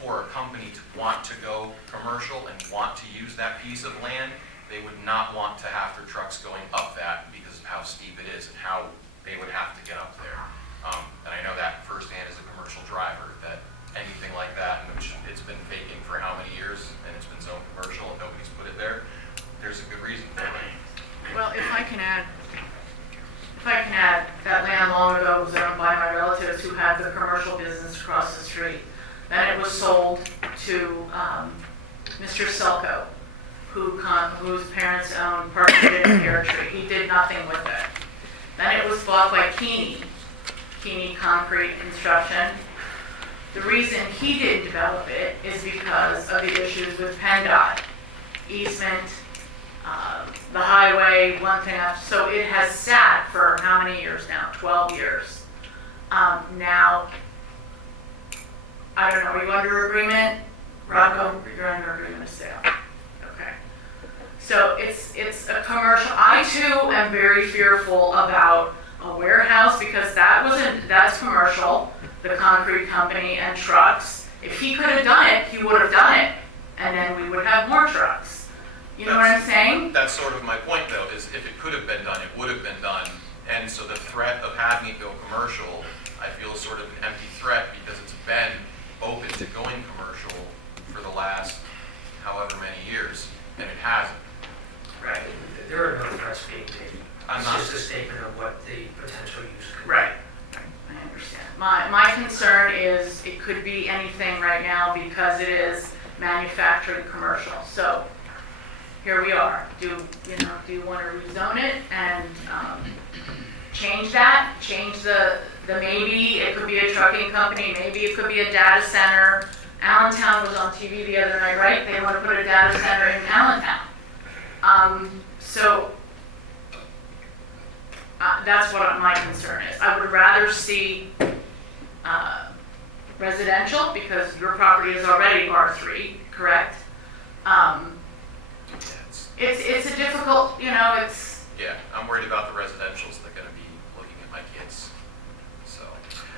for a company to want to go commercial and want to use that piece of land, they would not want to have their trucks going up that because of how steep it is and how they would have to get up there. And I know that firsthand as a commercial driver, that anything like that, which it's been vacant for how many years and it's been zoned commercial and nobody's put it there, there's a good reason for it. Well, if I can add, that land long ago was owned by my relatives who had the commercial business across the street. Then it was sold to Mr. Selko, whose parents owned part of it in Pear Tree. He did nothing with it. Then it was bought by Keeney Concrete Construction. The reason he didn't develop it is because of the issues with PennDOT, easement, the highway, one thing after. So it has sat for how many years now? 12 years. Now, I don't know, are you under agreement? Rocco, you're under agreement to sale. Okay. So it's a commercial. I too am very fearful about a warehouse because that's commercial, the concrete company and trucks. If he could have done it, he would have done it. And then we would have more trucks. You know what I'm saying? That's sort of my point, though, is if it could have been done, it would have been done. And so the threat of having it go commercial, I feel is sort of an empty threat because it's been open to going commercial for the last however many years, and it hasn't. Right. There are no threats being made. It's just a statement of what the potential use could be. Right. I understand. My concern is it could be anything right now because it is manufacturing commercial. So here we are. Do you want to rezone it and change that? Change the maybe it could be a trucking company, maybe it could be a data center. Allentown was on TV the other night, right? They want to put a data center in Allentown. So that's what my concern is. I would rather see residential because your property is already R3, correct? It's a difficult, it's... Yeah, I'm worried about the residentials that are going to be looking at my kids, so.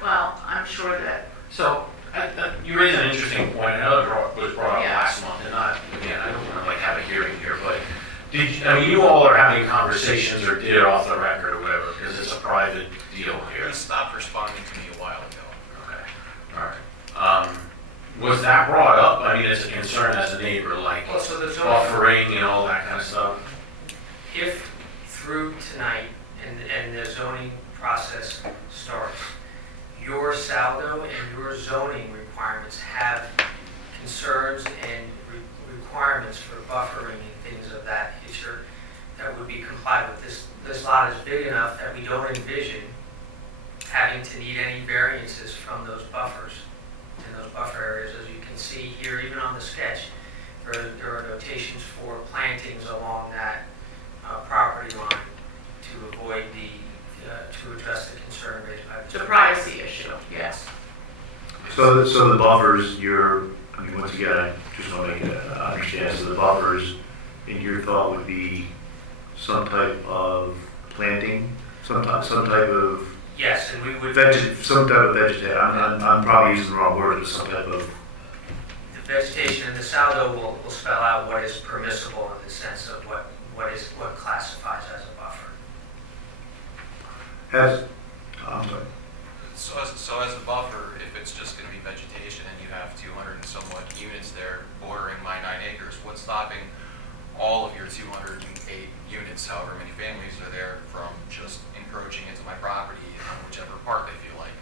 Well, I'm sure that... So, you raise an interesting point. I know it was brought up last month, and again, I don't want to have a hearing here, but you all are having conversations or did it off the record or whatever, because it's a private deal here. He stopped responding to me a while ago. Okay, all right. Was that brought up? I mean, it's a concern as a neighbor, like buffering and all that kind of stuff? If through tonight and the zoning process starts, your saldo and your zoning requirements have concerns and requirements for buffering and things of that nature that would be complied with. This lot is big enough that we don't envision having to need any variances from those buffers in those buffer areas. As you can see here, even on the sketch, there are notations for plantings along that property line to avoid to address the concern raised by the privacy issue. Yes. So the buffers, once again, I just want to make it understand. So the buffers, in your thought, would be some type of planting, some type of yes, and we would some type of vegetation. I'm probably using the wrong word, but some type of the vegetation, and the saldo will spell out what is permissible in the sense of what classifies as a buffer. I'm sorry. So as a buffer, if it's just going to be vegetation and you have 200 and somewhat units there bordering my 9 acres, what's stopping all of your 208 units, however many families are there, from just encroaching into my property on whichever part they feel like?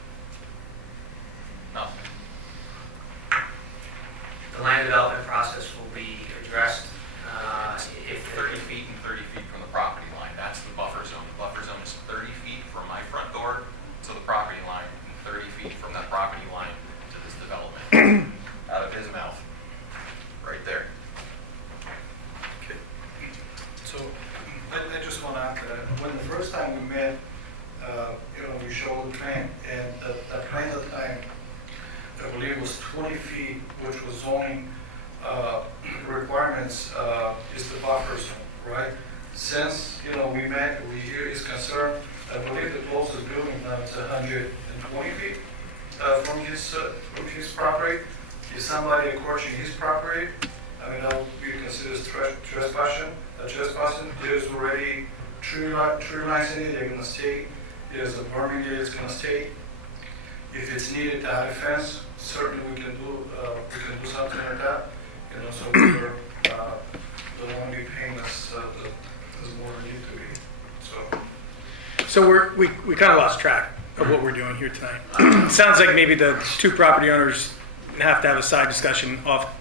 Nothing. The land development process will be addressed if requirements is the buffer zone, right? Since, we hear his concern, I believe the closest building now is 120 feet from his property. If somebody encroaching his property, that would be considered trespassing. There's already tree lines in it, they're gonna stay. There's a burning gate, it's gonna stay. If it's needed to add a fence, certainly we can do something like that. So we're don't want to be paying us more than need to be. So we kind of lost track of what we're doing here tonight. It sounds like maybe the two property owners have to have a side discussion off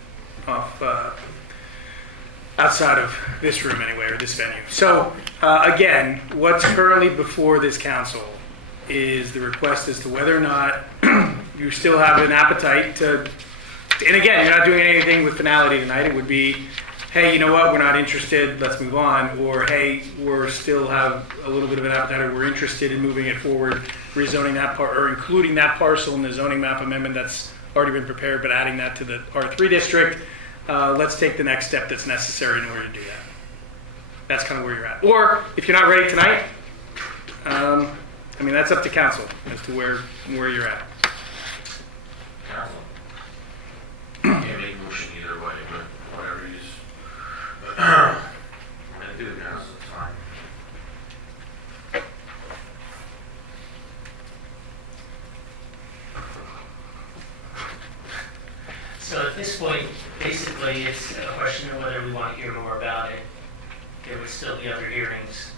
outside of this room anyway, or this venue. So again, what's currently before this council is the request as to whether or not you still have an appetite to, and again, you're not doing anything with finality tonight. It would be, hey, you know what, we're not interested, let's move on. Or, hey, we're still have a little bit of an appetite, or we're interested in moving it forward, rezoning that part, or including that parcel in the zoning map amendment that's already been prepared, but adding that to the R3 district. Let's take the next step that's necessary in order to do that. That's kind of where you're at. Or, if you're not ready tonight, that's up to council as to where you're at. Council. Can't make a motion either way, but whatever you we're gonna do, council, it's fine. So at this point, basically, it's a question of whether we want to hear more about it. There would still be other hearings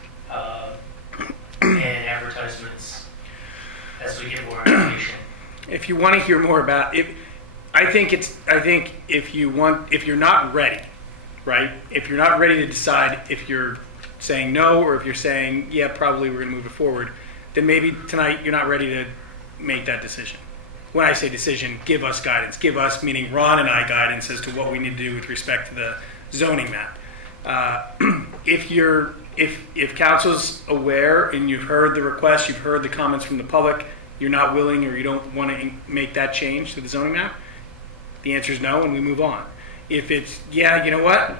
and advertisements as we get more information. If you want to hear more about it, I think if you're not ready, right? If you're not ready to decide if you're saying no or if you're saying, yeah, probably we're going to move it forward, then maybe tonight you're not ready to make that decision. When I say decision, give us guidance. Give us, meaning Ron and I, guidance as to what we need to do with respect to the zoning map. If council's aware and you've heard the request, you've heard the comments from the public, you're not willing or you don't want to make that change to the zoning map, the answer is no, and we move on. If it's, yeah, you know what,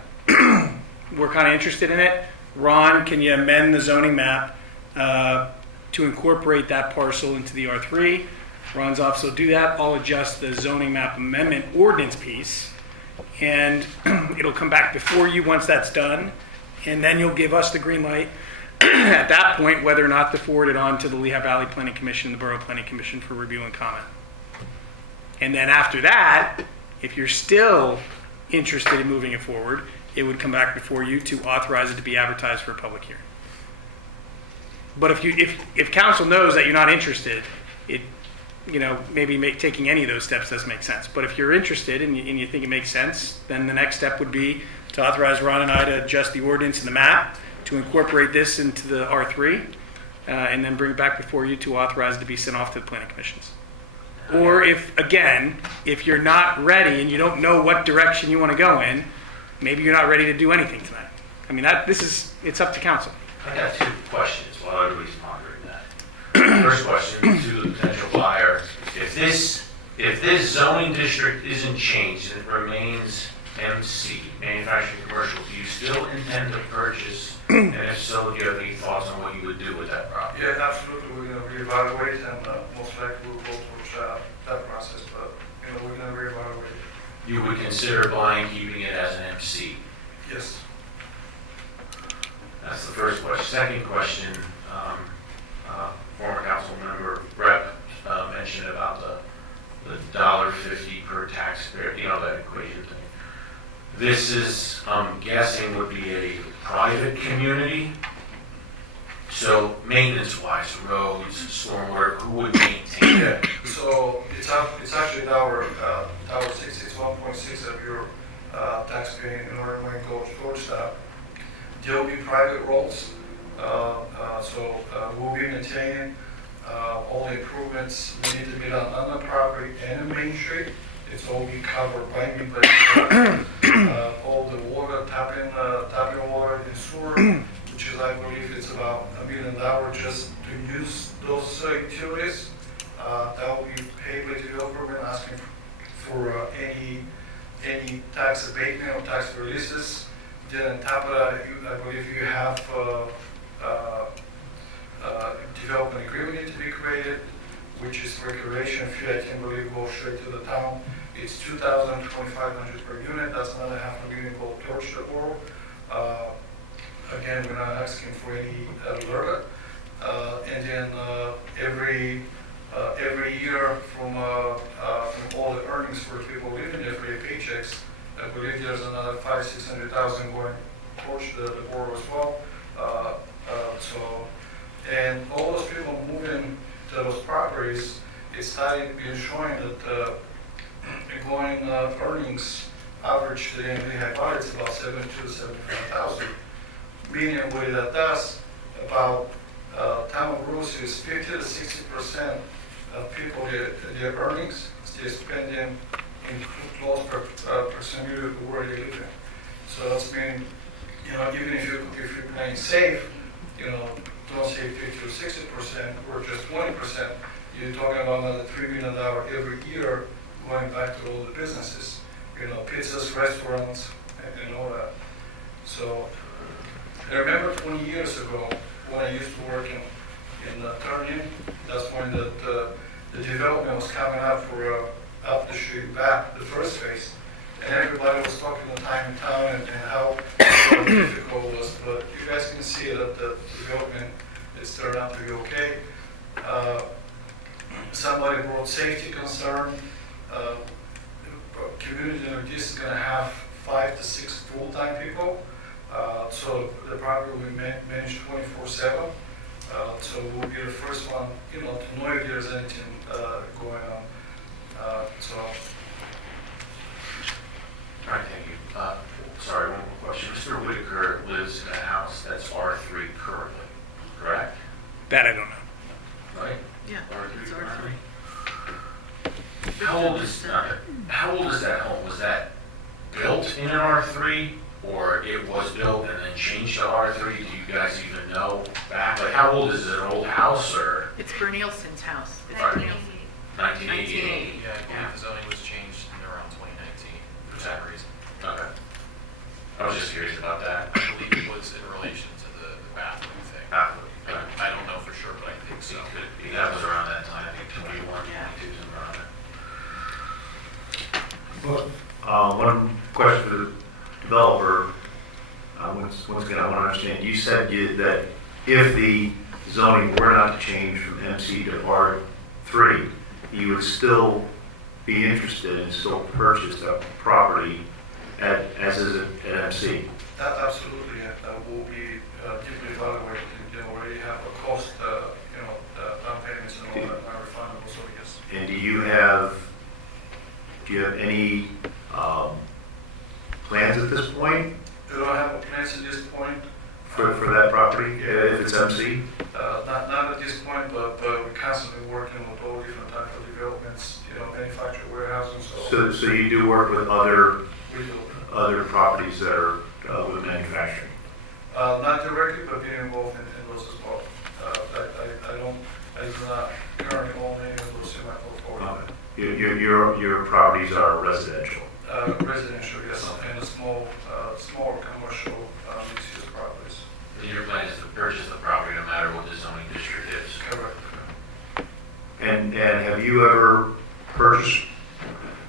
we're kind of interested in it, Ron, can you amend the zoning map to incorporate that parcel into the R3? Ron's office will do that. I'll adjust the zoning map amendment ordinance piece, and it'll come back before you once that's done, and then you'll give us the green light at that point whether or not to forward it on to the Lehigh Valley Planning Commission, the Borough Planning Commission for review and comment. And then after that, if you're still interested in moving it forward, it would come back before you to authorize it to be advertised for a public hearing. But if council knows that you're not interested, maybe taking any of those steps doesn't make sense. But if you're interested and you think it makes sense, then the next step would be to authorize Ron and I to adjust the ordinance and the map to incorporate this into the R3, and then bring it back before you to authorize it to be sent off to the planning commissions. Or if you're not ready and you don't know what direction you want to go in, maybe you're not ready to do anything tonight. It's up to council. I got two questions while everybody's pondering that. First question to the potential buyer: if this zoning district isn't changed and it remains MC, manufacturing commercial, do you still intend to purchase? And if so, do you have any thoughts on what you would do with that property? Yeah, absolutely. We're going to reevaluate, and most likely we'll go through that process. But we're going to reevaluate. You would consider buying, keeping it as an MC? Yes. That's the first question. Second question, former council member Rep mentioned about the $1.50 per taxpayer, that equation thing. This is, I'm guessing, would be a private community. So maintenance-wise, roads, stormwater, who would maintain it? So it's actually our $1.60. It's 1.6 of your taxpayer in order to go towards that. There will be private roads, so we'll be maintaining all the improvements we need to be done on the property and the main street. It's all be covered by me, but all the water, tapping water and sewer, which is, I believe, it's about $1 million just to use those utilities. That will be paid by the developer. We're not asking for any any tax abatement or tax releases. Then on top of that, I believe you have development agreement to be created, which is recreation fee, I can believe goes straight to the town. It's $2,500 per unit, that's another $500,000 go towards the borough. Again, we're not asking for any alert. And then every year from all the earnings for people living there for their paychecks, I believe there's another $500,000-600,000 going towards the borough as well. And all those people moving to those properties, it's starting been showing that going earnings average to the end of the high it's about 72,000 to 75,000. Meaning what that does about town of rules is 50 to 60% of people their earnings they spend them in close proximity to where they live in. So that's mean, even if you're playing safe, don't say 50 or 60% or just 20%, you're talking about another $3 million every year going back to all the businesses, pizzas, restaurants, and all that. So I remember 20 years ago when I used to work in Turnian, that's when the development was coming up for up the street back, the first phase. And everybody was talking the time in town and how difficult it was. But you guys can see that the development is turned out to be okay. Somebody brought safety concern. Community like this is going to have 5 to 6 full-time people. So the property will be managed 24/7. So we'll be the first one, to know if there's anything going on. All right, thank you. Sorry, one more question. Mr. Whitaker lives in a house that's R3 currently, correct? That I don't know. Right? Yeah, R3 it's currently? R3. How old is that home? Was that built in an R3, or it was built and then changed to R3? Do you guys even know back? Like, how old is it? An old house or? It's Bernilson's house. It's Right. Bernilson. 1988. Yeah, I believe the zoning was changed in around 2019 for that reason. Okay. I was just curious about that. I believe it was in relation to the bathroom thing. Bathroom. Okay. I don't know for sure, but I think so. It could be. That was around that time, I think 21, Yeah. 22, somewhere around there. One question for the developer. Once again, I want to understand. You said that if the zoning were not to change from MC to R3, you would still be interested and still purchase that property as is at MC. Absolutely, yeah. That will be deeply evaluated. You already have a cost, down payments and all that are refundable, so yes. And do you have any plans at this point Do I have a plans at this point? for that property, if it's MC? Not at this point, but we're constantly working with all different types of developments, manufactured warehousing, So you do work with other we do. properties that are with manufacturing? Not directly, but being involved in those as well. I do not currently own any of those in my portfolio. Your properties are residential? Residential, yes, and a small commercial mixed-use properties. And your plan is to purchase the property no matter what the zoning district is? Correct. And have you ever purchased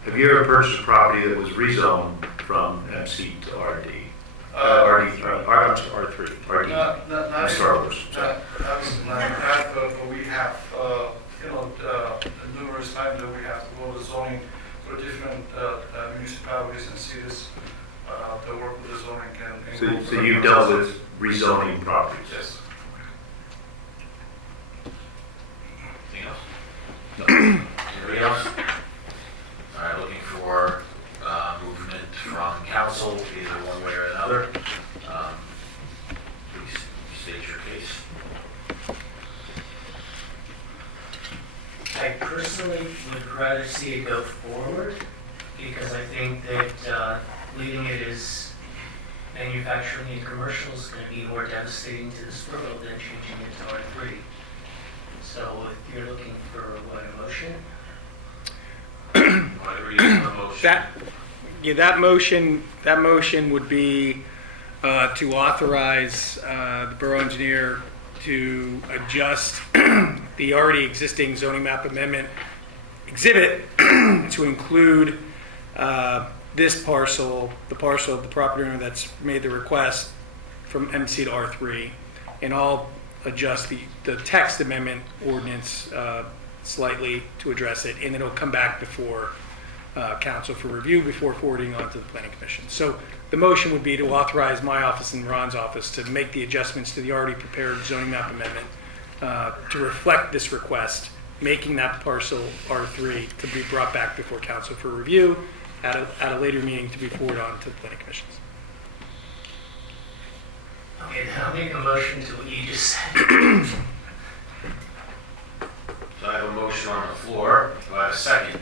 a property that was rezoned from MC to RD? R3, RD. Not Star Wars. Obviously, not that, but we have, numerous times that we have to go to zoning for different municipalities and cities that work with the zoning. So you've dealt with rezoning properties? Yes. Anything else? No. Anybody else? All right, looking for movement from council, either one way or another. Please state your case. I personally would rather see it go forward because I think that leaving it as manufacturing and commercial is going to be more devastating to this borough than changing it to R3. So if you're looking for a motion? Whatever you want a motion. Yeah, that motion would be to authorize the borough engineer to adjust the already existing zoning map amendment exhibit to include this parcel, the parcel of the property owner that's made the request from MC to R3, and I'll adjust the text amendment ordinance slightly to address it, and it'll come back before council for review before forwarding on to the planning commission. So the motion would be to authorize my office and Ron's office to make the adjustments to the already prepared zoning map amendment to reflect this request, making that parcel R3 to be brought back before council for review at a later meeting to be forwarded on to the planning commissions. Okay, now I'll make a motion to what you just said. So I have a motion on the floor. Do I have a second?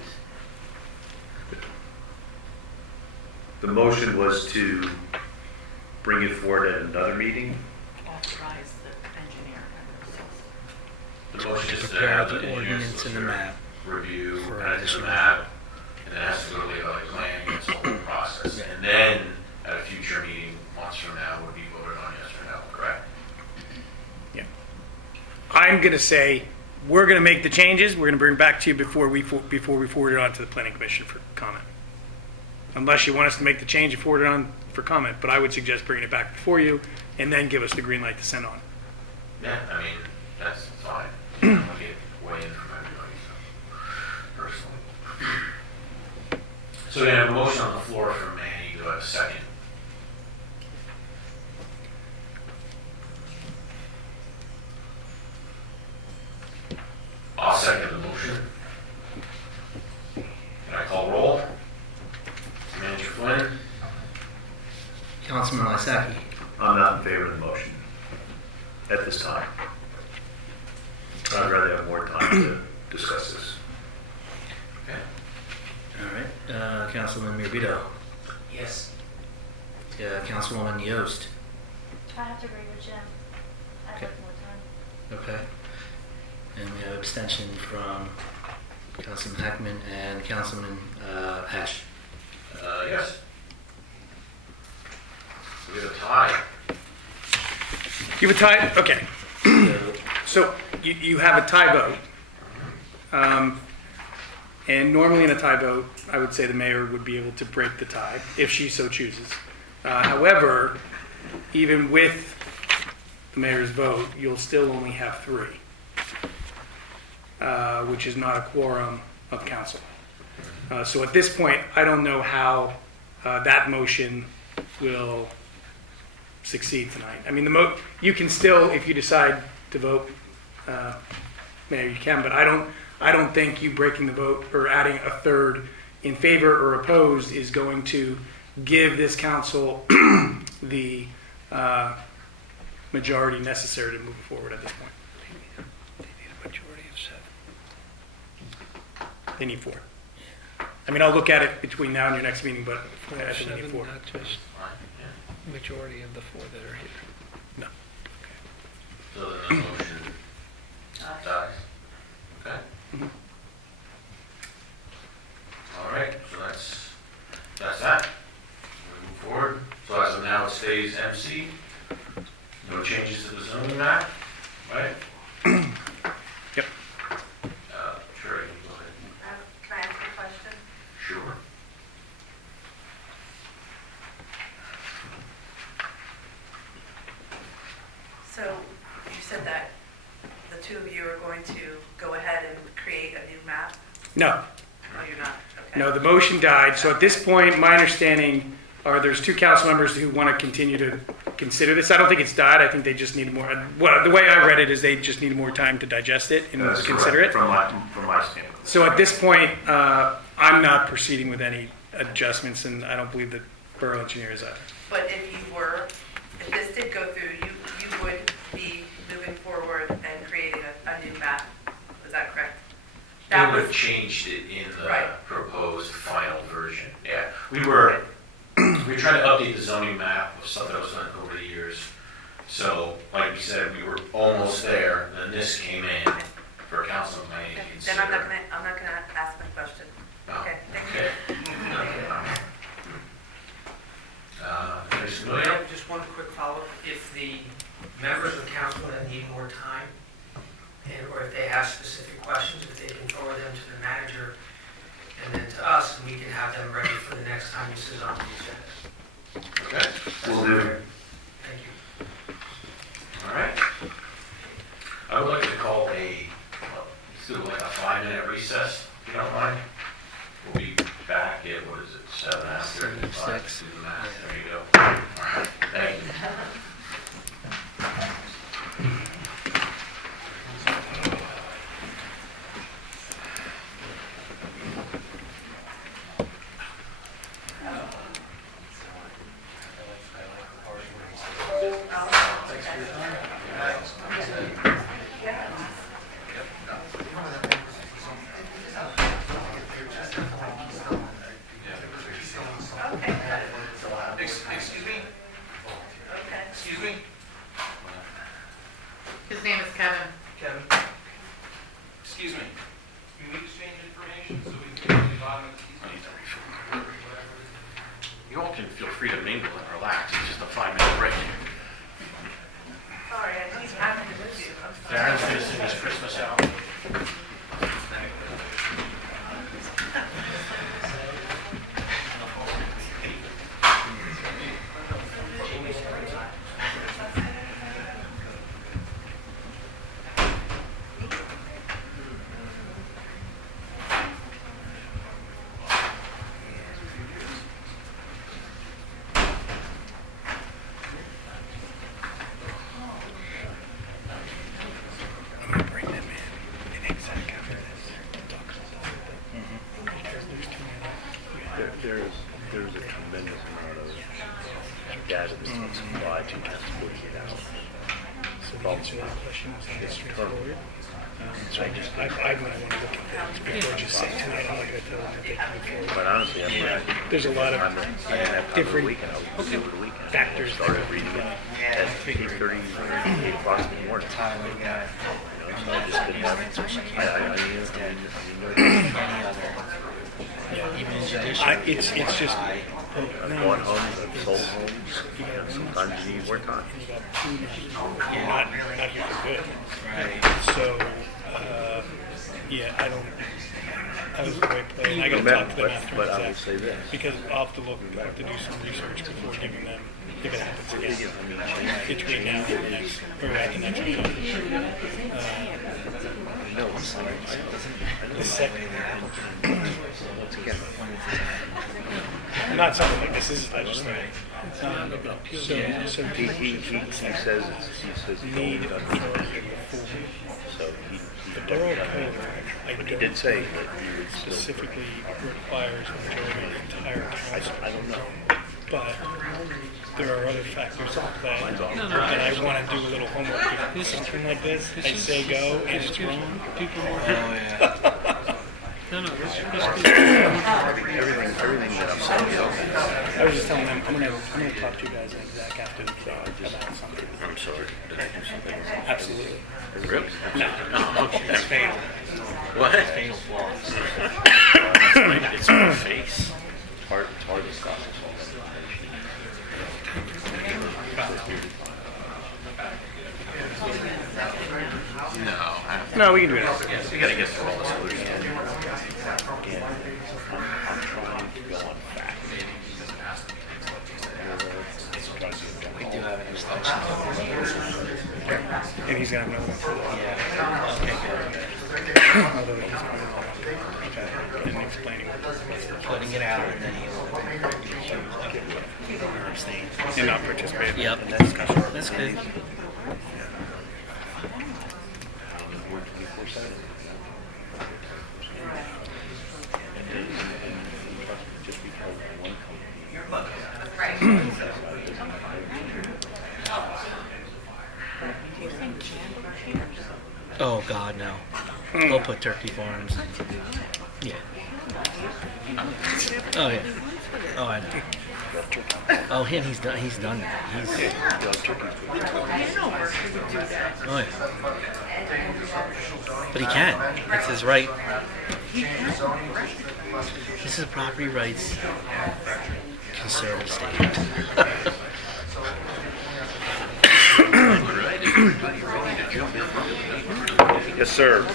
The motion was to bring it forward at another meeting. Authorize the engineer. The motion is to Prepare have the the ordinance engineer's and the map. review, For add it to the additional- map, and it has to go to the like planning, it's a whole process. And then, at a future meeting, months from now, would be voted on yes or no, correct? I'm going to say, we're going to make the changes, we're going to bring it back to you before we forward it on to the planning commission for comment. Unless you want us to make the change and forward it on for comment, but I would suggest bringing it back before you and then give us the green light to send on. Yeah, I mean, that's fine. I want to get way in from everybody, so, personally. So we have a motion on the floor from Manny, do I have a second? I'll second the motion. Can I call roll? Manager Flynn? Councilman Lysaki. I'm not in favor of the motion at this time. I'd rather have more time to discuss this. Okay. All right. Councilman Mirbito. Yes. Councilwoman Yost. I have to agree with Jim. I'd like more time. Okay. And we have abstention from Councilman Heckman and Councilman Ash. Yes. We have a tie. You have a tie? Okay. So you have a tie vote. And normally in a tie vote, I would say the mayor would be able to break the tie if she so chooses. However, even with the mayor's vote, you'll still only have 3, which is not a quorum of council. So at this point, I don't know how that motion will succeed tonight. I mean, you can still, if you decide to vote, Mayor, you can, but I don't think you breaking the vote or adding a third in favor or opposed is going to give this council the majority necessary to move forward at this point. They need a majority of 7. They need 4. I mean, I'll look at it between now and your next meeting, but I think we need 4. Not just majority of the 4 that are here. No. So then the motion dies. Okay. Mhm. All right, so that's that. We move forward. So as of now, it stays MC. No changes to the zoning map, right? Yep. Sure, you can go ahead. Can I ask a question? Sure. So you said that the two of you are going to go ahead and create a new map? No. Oh, you're not? Okay. No, the motion died. So at this point, my understanding are there's 2 council members who want to continue to consider this. I don't think it's died. I think they just need more. Well, the way I read it is they just need more time to digest it and That's consider correct, it. from my standpoint. So at this point, I'm not proceeding with any adjustments, and I don't believe the borough engineer is either. But if this did go through, you would be moving forward and creating a new map. Is that correct? They That would was have changed it in the Right. proposed final version. Yeah, we were trying to update the zoning map of stuff that was done over the years. So, like we said, we were almost there. Then this came in for council to Then I'm not gonna ask my question. No. Okay, thank you. Okay. Just one quick follow-up. If the members of council that need more time, or if they have specific questions, if they can forward them to the manager and then to us, and we can have them ready for the next time this is on the agenda. Okay, Will do. Thank you. all right. I would like to call let's do like a 5-minute recess, if you don't mind. We'll be back at, what is it, 7:35? Do the math. There you go. All right, thank you. Excuse me? His name is Kevin. Kevin? Excuse me. Can we exchange information so we can get to the bottom of these? You all can feel free to mingle and relax. It's just a 5-minute break. Sorry, I didn't have to with you. I'm sorry. Darren's going to sing his Christmas album. I'm gonna bring them in exec after this. Talk about that. Because there's too many. There's a tremendous amount of data that's been supplied to us 48 hours. So the answer to that question was not It's straightforward. So I want to look at this before just saying tonight, I'm not going to tell them that they can move forward. But honestly, I mean, There's a lot of I didn't have time over the weekend. I was busy over the weekend. factors that Started go reading into it at 8:30, 8 o'clock in the morning. So I just didn't have, it's just I've bought homes, I've sold homes, sometimes you need more time. you're not here for good. So, yeah, I was the way played. I got to talk to them after. But I will say this. Because I'll have to do some research before giving them, if it happens again, between now and the next, or at the next meeting. No, I'm sorry. The second, Once again, not something like this is legislative. So he says need he so the borough code, he did say that he would still. specifically requires a majority of the entire council. I don't know. But there are other factors at play, and I want to do a little homework. If something like this, I say go, and it's wrong. People Everything that I'm saying. I was just telling them, I'm gonna talk to you guys exact after the about something. I'm sorry. Did I do something? Absolutely. Really? No. It's fatal. What? Fatal flaw. It's my face. It's hard to stop. No, we can do it. We gotta get through all this solution. Again, I'm trying to go on fact. We do have an extension. And he's gonna have another one for that. Yeah. Okay, Although he's going to, and explaining. good. Putting it out and then he'll abstain. And not participate Yep. in that discussion. That's good. Oh God, no. We'll put turkey farms. Yeah. Oh yeah. Oh, I know. Oh, him. He's done. He's done that. He's. Oh yeah. But he can. It's his right. This is a property rights conservative state. to serve.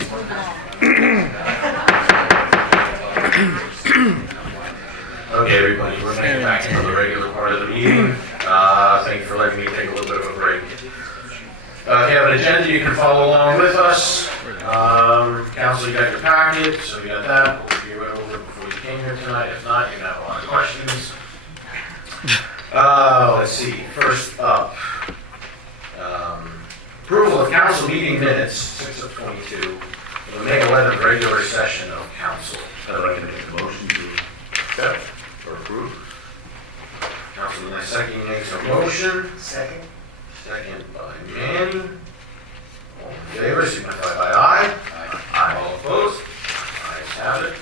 Okay, everybody, we're making back into the regular part of the meeting. Thank you for letting me take a little bit of a break. If you have an agenda, you can follow along with us. Council, you got your packet, so you got that. We'll review it over before you came here tonight. If not, you're going to have a lot of questions. Let's see, first up, approval of council meeting minutes, 6 of 22, the May 11th regular session of council. I'd like to make a motion to accept or approve. Councilman Secchi makes a motion. Second. Second by Manny. All in favor, signify by aye. Aye. All opposed? Ayes have it.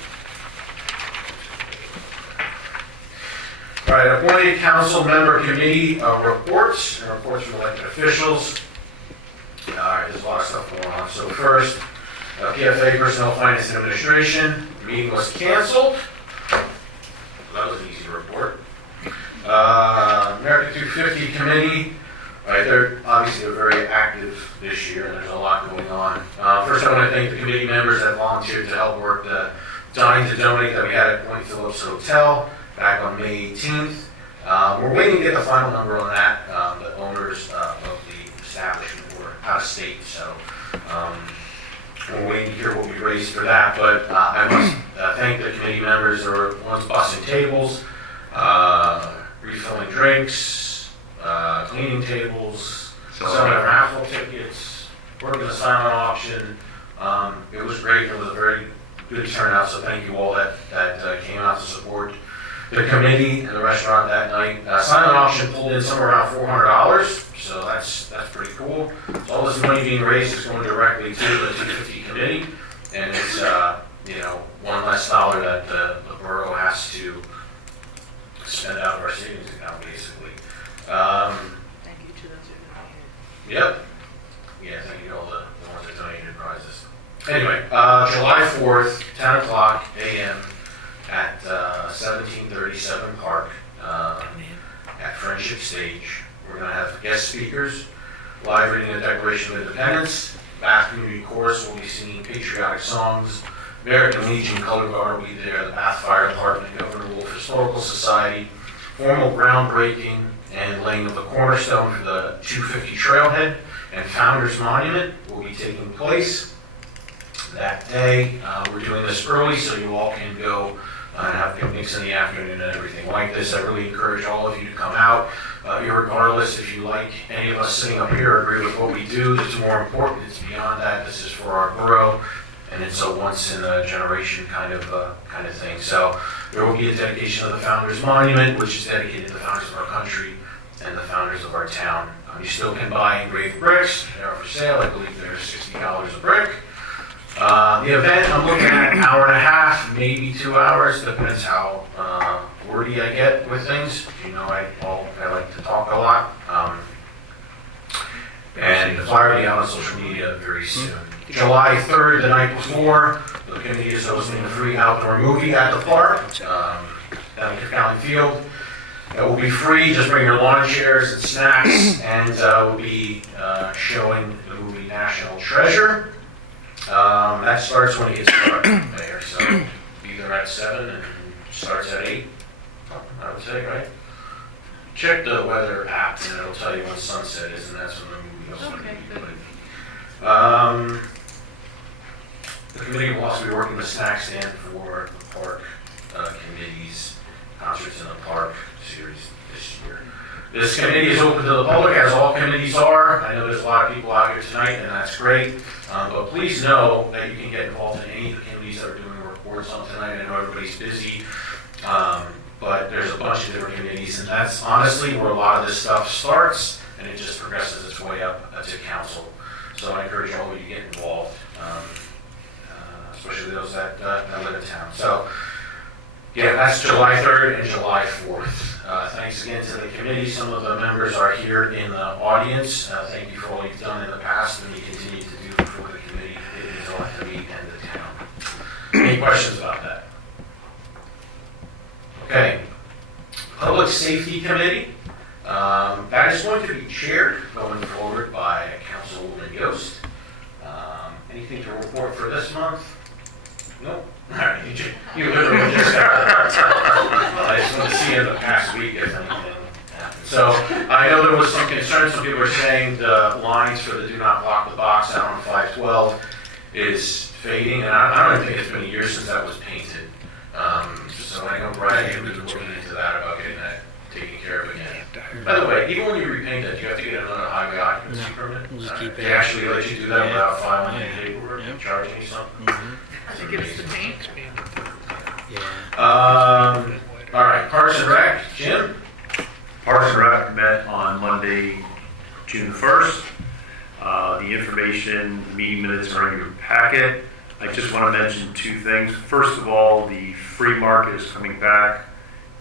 All right, appointed council member committee reports, and reports from elected officials. All right, there's a lot of stuff going on. So first, PFA, Personnel, Finance, and Administration, meeting was canceled. That was an easy report. America 250 Committee, right, they're very active this year, and there's a lot going on. First, I want to thank the committee members that volunteered to help work the Dine to Donate that we had at Point Phillips Hotel back on May 18th. We're waiting to get the final number on that. The owners of the establishment were out of state, so we're waiting to hear what we raised for that. But I must thank the committee members. There were ones bussing tables, refilling drinks, cleaning tables, selling raffle tickets, working the silent auction. It was great. It was a very good turnout, so thank you all that came out to support the committee and the restaurant that night. Silent auction pulled in somewhere around $400, so that's pretty cool. So all this money being raised is going directly to the 250 committee, and it's one less dollar that the borough has to spend out of our savings account, basically. Thank you to those who donated. Yep. Yeah, thank you to all the ones that donated prizes. Anyway, July 4th, 10 o'clock a.m. at 1737 Park at Friendship Stage. We're going to have guest speakers, live reading the Declaration of Independence, Bath Community Chorus will be singing patriotic songs, American Legion Color Guard will be there, the Bath Fire Department, Governor Wolf Historical Society, formal groundbreaking and laying of the cornerstone for the 250 Trailhead and Founders Monument will be taking place that day. We're doing this early so you all can go and have picnics in the afternoon and everything like this. I really encourage all of you to come out. Irregardless if you like any of us sitting up here or agree with what we do, that's more important. It's beyond that. This is for our borough, and it's a once in a generation kind of thing. So there will be a dedication of the Founders Monument, which is dedicated to the founders of our country and the founders of our town. You still can buy engraved bricks. They're for sale. I believe they're $60 a brick. The event, I'm looking at an hour and a half, maybe 2 hours, depends how wordy I get with things. You know, I like to talk a lot. And the flyer will be out on social media very soon. July 3rd, the night before, the committee is hosting a free outdoor movie at the park, down at County Field. It will be free, just bring your lawn chairs and snacks, and we'll be showing the movie National Treasure. That starts when it gets dark there, so be there at 7 and starts at 8, I would say, right? Check the weather app and it'll tell you when sunset is, and that's when the movie will start. Okay, the committee will also be working the snack stand for the park committee's Concerts in the Park series this year. This committee is open to the public, as all committees are. I know there's a lot of people out here tonight, and that's great. But please know that you can get involved in any of the committees that are doing reports on tonight. I know everybody's busy, but there's a bunch of different committees, and that's honestly where a lot of this stuff starts, and it just progresses its way up to council. So I encourage all of you to get involved, especially those that live in town. So, yeah, that's July 3rd and July 4th. Thanks again to the committee. Some of the members are here in the audience. Thank you for all you've done in the past and you continue to do for the committee. It is a lot to meet and the town. Any questions about that? Okay. Public Safety Committee. That is going to be chaired going forward by Councilwoman Yost. Any anything to report for this month? Nope. All right, you literally just got I just want to see in the past week if anything happened. So I know there was some concern. Some people were saying the lines for the do not block the box out on 512 is fading, and I don't think it's been a year since that was painted. So I know Brian has been looking into that about getting that taken care of again. By the way, even when you repaint that, you have to get another highway occupancy permit. we'll just keep They it. actually let you do that Yeah. without filing any Yeah. paperwork and charging you something. Does it give us the paint? Yeah. All right, Parks and Rec, Jim? Parks and Rec met on Monday, June 1st. The information, meeting minutes are in your packet. I just want to mention two things. First of all, the free market is coming back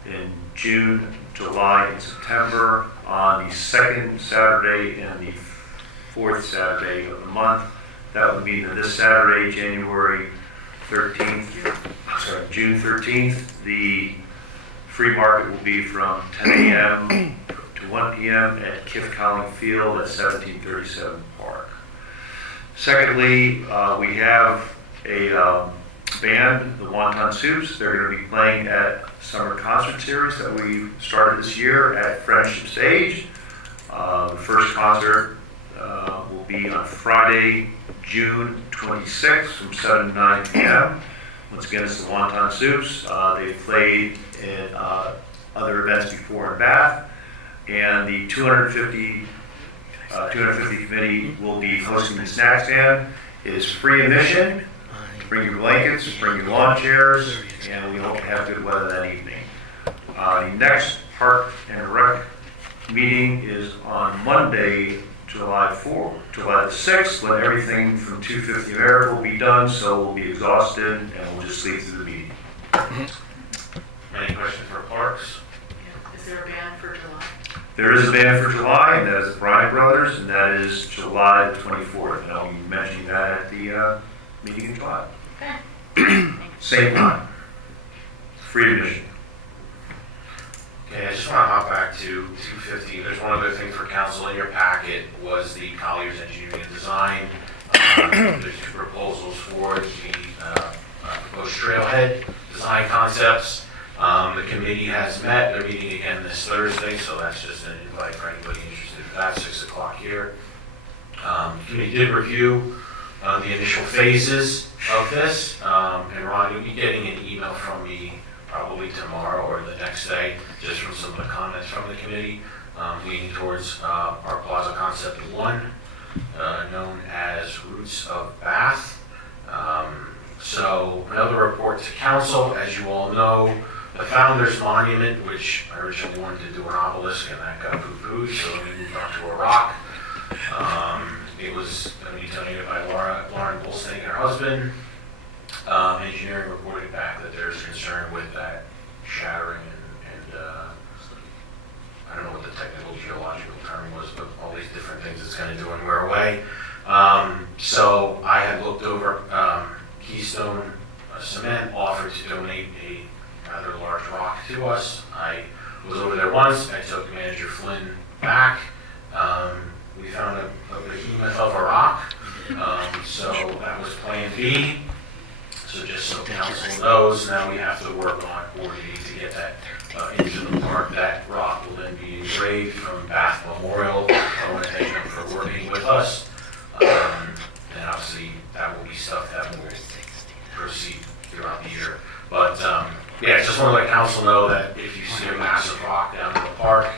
in June, July, and September on the second Saturday and the fourth Saturday of the month. That would mean that this Saturday, June 13th, the free market will be from 10 a.m. to 1 p.m. at Kif Colling Field at 1737 Park. Secondly, we have a band, the Wonton Soups. They're going to be playing at summer concert series that we started this year at Friendship Stage. The first concert will be on Friday, June 26th from 7 to 9 p.m. Once again, it's the Wonton Soups. They've played in other events before in Bath, and the 250 committee will be hosting the snack stand. It is free admission. Bring your blankets, bring your lawn chairs, and we hope to have good weather that evening. The next Park and Rec meeting is on Monday, July the 6th, when everything from 250 America will be done, so we'll be exhausted, and we'll just sleep through the meeting. Any questions for Parks? Is there a ban for July? There is a band for July, and that is the Bryan Brothers, and that is July the 24th. And I'll be mentioning that at the meeting in July. Okay. Same time. Free admission. Okay, I just want to hop back to 250. There's one other thing for council in your packet was the Colliers Engineering and Design. There's two proposals for the proposed trailhead design concepts. The committee has met. They're meeting again this Thursday, so that's just an invite for anybody interested in that, 6 o'clock here. The committee did review the initial phases of this, and Ron, you'll be getting an email from me probably tomorrow or the next day, just from some of the comments from the committee, leaning towards our Plaza Concept 1, known as Roots of Bath. So another report to council, as you all know, the Founders Monument, which I originally wanted to do an obelisk, and that got poo-pooed, so we moved on to a rock. It was going to be donated by Lauren Bolstink and her husband. Engineering reported back that there's concern with that shattering and I don't know what the technical geological term was, but all these different things it's going to do and wear away. So I had looked over Keystone Cement offered to donate a rather large rock to us. I was over there once. I took Manager Flynn back. We found a behemoth of a rock. So that was plan B. So just so council knows, now we have to work on coordinating to get that into the park. That rock will then be engraved from Bath Memorial. I want to thank them for working with us. And obviously that will be stuff that will proceed throughout the year. But yeah, just want to let council know that if you see a massive rock down in the park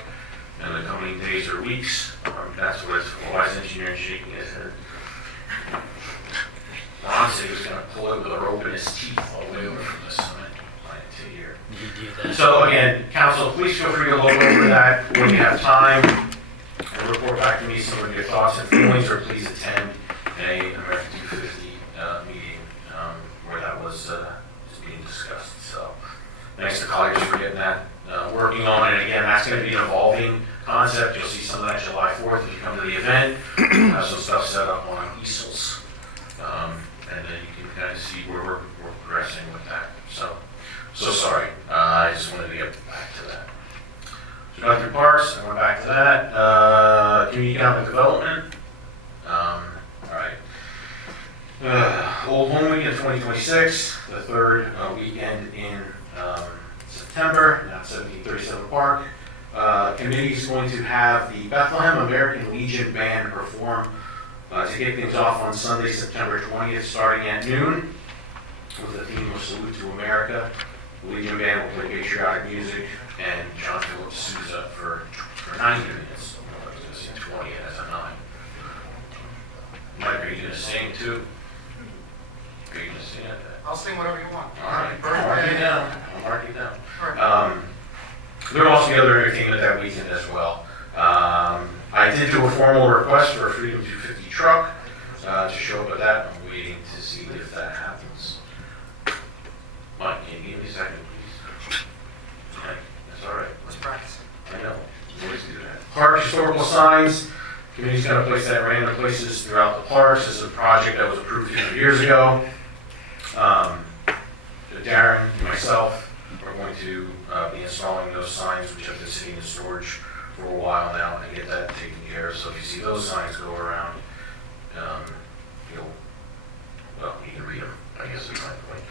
in the coming days or weeks, that's what it's for. Why is engineering shaking his head? Ron said he was going to pull it with a rope in his teeth all the way over from the cement plant to here. So again, council, please feel free to look over that when you have time and report back to me some of your thoughts and feelings, or please attend a American 250 meeting where that was being discussed. So thanks to colleagues for getting that working on it. Again, that's going to be an evolving concept. You'll see some of that July 4th if you come to the event. Have some stuff set up on easels. And then you can kind of see where we're progressing with that. So sorry. I just wanted to get back to that. So Dr. Parks, I went back to that. Community economic development. All right. 2026, the third weekend in September, at 1737 Park. Committee is going to have the Bethlehem American Legion Band perform to kick things off on Sunday, September 20th, starting at noon, with the theme of Salute to America. The Legion Band will play patriotic music, and John Philip Sousa for 90 minutes. I was going to say 20 as a 9. Mike, are you going to sing too? Are you going to sing at that? I'll sing whatever you want. All right, I'll mark it down. I'll mark it down. There will also be other entertainment that weekend as well. I did do a formal request for a Freedom 250 truck to show up at that. I'm waiting to see if that happens. Mike, can you give me a second, please? Okay, that's all right. Let's practice. I know. We always do that. Park historical signs. Committee's going to place that in random places throughout the parks. This is a project that was approved 2 years ago. Darren and myself are going to be installing those signs, which have been sitting in storage for a while now, and get that taken care of. So if you see those signs go around, you can read them, I guess is my point.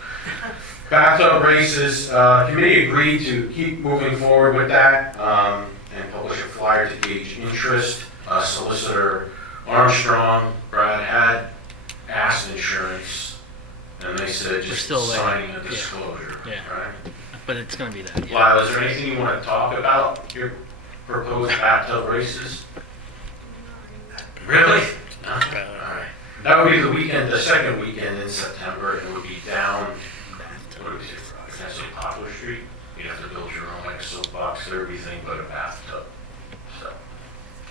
Bathtub races, committee agreed to keep moving forward with that and publish a flyer to gauge interest. Solicitor Armstrong, Brad had asked insurance, and they said just still signing a disclosure, Yeah. right? But it's going to be that. Yeah. Lyle, is there anything you want to talk about your proposed bathtub races? Really? No? All right. That would be the weekend, the second weekend in September. It would be down, what would it say, can I say Poplar Street? You have to build your own, like a soapbox, everything but a bathtub. So,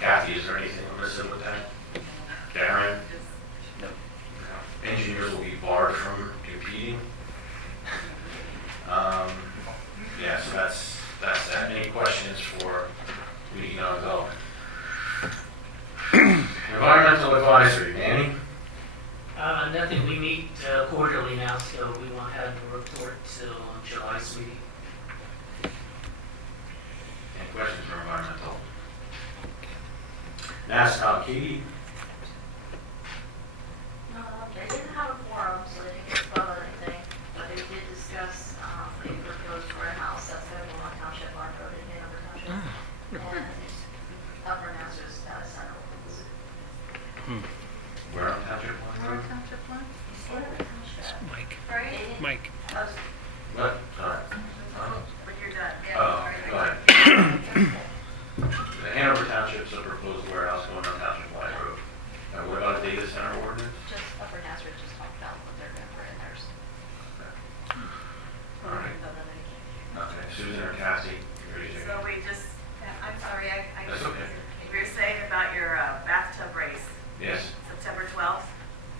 Kathy, is there anything I'm missing with that? Darren? No. Engineers will be barred from competing. Yeah, so that's that. Any questions for meeting on development? Environmental advisory, Manny? Nothing, we meet quarterly now, so we won't have a report till July's meeting. Any questions for environmental? NASCAR, Katie? They didn't have a quorum, so they didn't spell anything, but they did discuss a proposed warehouse that's going to be on Township Line Road in Hanover Township. And Upper Nazareth Center. Where on Township Line? Hanover Township Line? Mike. Right? Mike. What? Sorry. When you're done, yeah. Oh, sorry. go ahead. The Hanover Township's a proposed warehouse going on Township Line Road. What about a data center ordinance? Just Upper Nazareth just talked about what they're going to put in theirs. All right. Okay, Susan or Kathy? So we just, I'm sorry, That's okay. you were saying about your bathtub race, Yes, September 12th?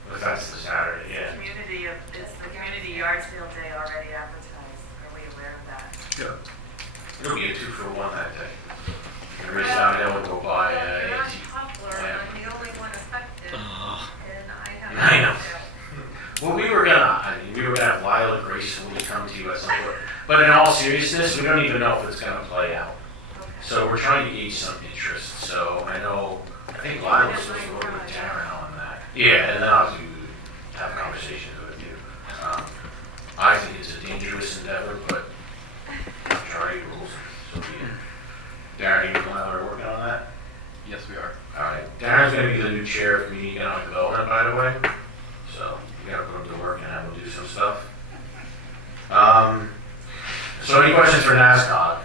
but that's the Saturday, yeah. It's the community yard sale day already advertised. Are we aware of that? Yeah. It'll be a 2-for-1 that day. And Rich Downhill will go buy a... You're not popular, Yeah. I'm the only one affected, and I know. Well, we were gonna have Lila gracefully come to you at some point. But in all seriousness, we don't even know if it's gonna play out. So we're trying to gauge some interest. So I think Lila was supposed to work with Darren on that. Yeah, and then I'll have a conversation with you. I think it's a dangerous endeavor, but majority rules. So Darren, you and Lila are working on that? Yes, we are. All right. Darren's going to be the new chair of Community Economic Development, by the way. So we got to put him to work and have him do some stuff. So any questions for NASCOG?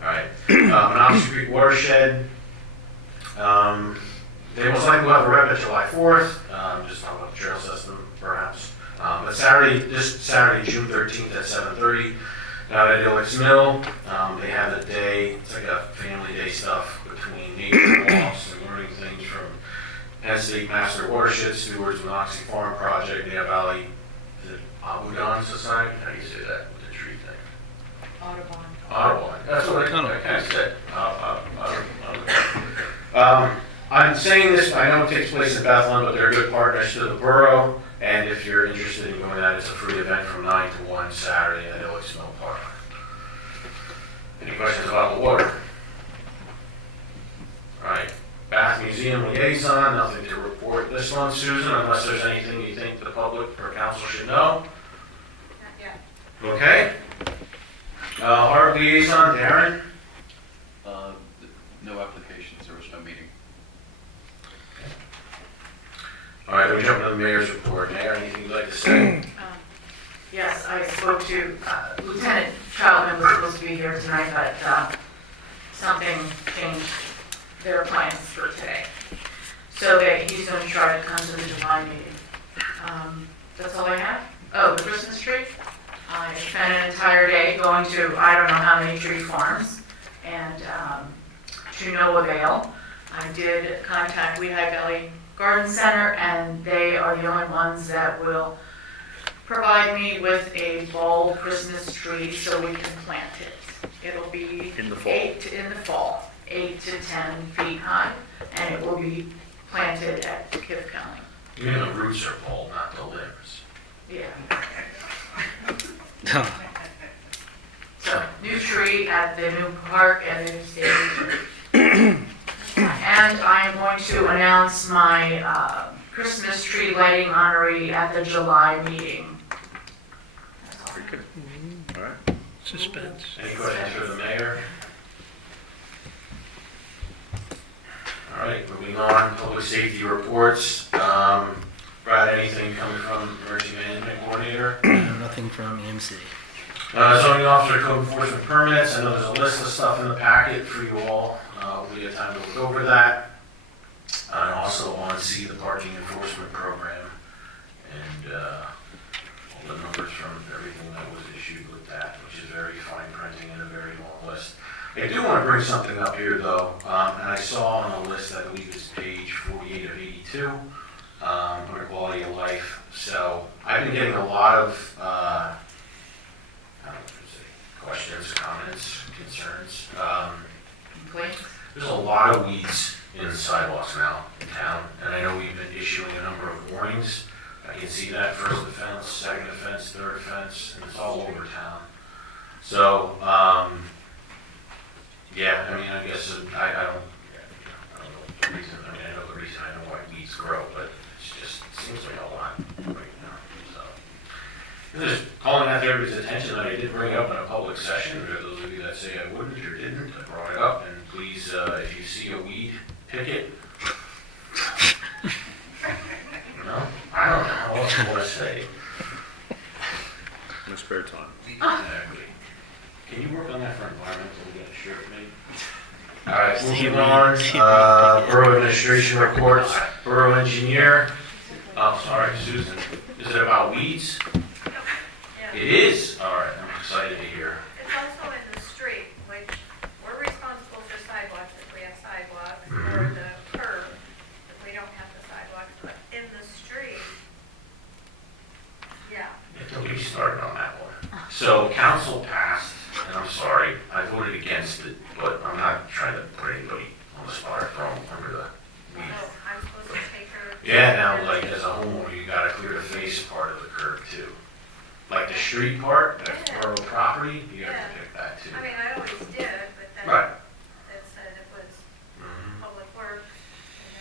All right. Monocacy Creek Watershed. They most likely will have a rep at July 4th. Just talk about the trail system, perhaps. But this Saturday, June 13th at 7:30. Out at Ilix Mill, they have a day, it's like a family day stuff between nature walks and learning things from Penn State Master Watershed Stewards, Monocacy Farm Project, Neah Valley, is it Audubon Society? How do you say that with the tree thing? Audubon. That's what I kind of said. I'm saying this, I know it takes place in Bethlehem, but they're good partners to the borough. And if you're interested in going to that, it's a free event from 9 to 1 Saturday at Ilix Mill Park. Any questions about the water? All right. Bath Museum liaison, nothing to report report this month, Susan, unless there's anything you think the public or council should know. Okay. Harbor liaison, Darren? No applications, there was no meeting. All right, we jump to the mayor's report. Mayor, anything you'd like to say? Yes, I spoke to Lieutenant Troutman was supposed to be here tonight, but something changed their plans for today. So that he's going to try to come to the July meeting. That's all I have. Oh, the Christmas tree. I spent an entire day going to I don't know how many tree farms, and to no avail. I did contact Lehigh Valley Garden Center, and they are the only ones that will provide me with a bulb Christmas tree so we can plant it. It'll be In the fall. 8 to 10 feet high, and it will be planted at Kif County. You mean the roots are full, not the limbs. Yeah. So, new tree at the new park and the new stage. And I am going to announce my Christmas tree lighting honoree at the July meeting. All right. Suspense. Any questions for the mayor? All right, moving on, public safety reports. Brad, anything coming from emergency management coordinator? Nothing from EMC. Zoning officer code enforcement permits. I know there's a list of stuff in the packet for you all. We have time to look over that. I also want to see the parking enforcement program and all the numbers from everything that was issued with that, which is very fine printing and a very long list. I do want to bring something up here though, and I saw on the list, I believe it's page 48 of 82, under quality of life. So I've been getting a lot of I don't know what to say, questions, comments, concerns. Complaints? There's a lot of weeds in the sidewalks now in town, and I know we've been issuing a number of warnings. I can see that first offense, second offense, third offense, and it's all over town. So, yeah, I mean, I guess I don't know the reason. I mean, I know the reason. I know why weeds grow, but it's just it seems like a lot right now. So, just calling that to everybody's attention that I did bring up in a public session. For those of you that say I wouldn't or didn't, I brought it up. And please, if you see a weed, pick it. No, I don't know. What else do you want to say? No spare time. Exactly. Can you work on that for environmental? We got a shirt made. All right, moving on. Borough administration reports. Borough engineer. Oh, sorry, Susan. Is it about weeds? It is? All right, I'm excited to hear. It's also in the street, which we're responsible for sidewalks if we have sidewalks, or the curb if we don't have the sidewalks, but in the street, yeah. Don't get me started on that one. So council passed, and I'm sorry, I voted against it, but I'm not trying to put anybody on the spot or throw them under the weeds. So I'm supposed to take her. Yeah, now, like, as a homeowner, you gotta clear the face part of the curb too. Like the street part, that's borough property, you have to pick that too. I mean, I always did, but then Right. it said it was public works,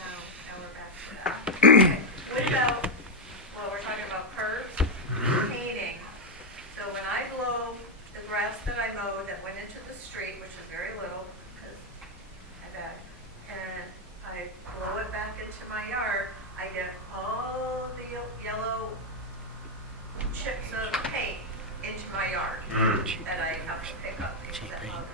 and now we're back to that. Okay. What about, well, we're talking about curbs, painting. So when I blow the grass that I mowed that went into the street, which is very little, because I bet, and I blow it back into my yard, I get all the yellow chips of paint into my yard that I have to pick up because that bothers.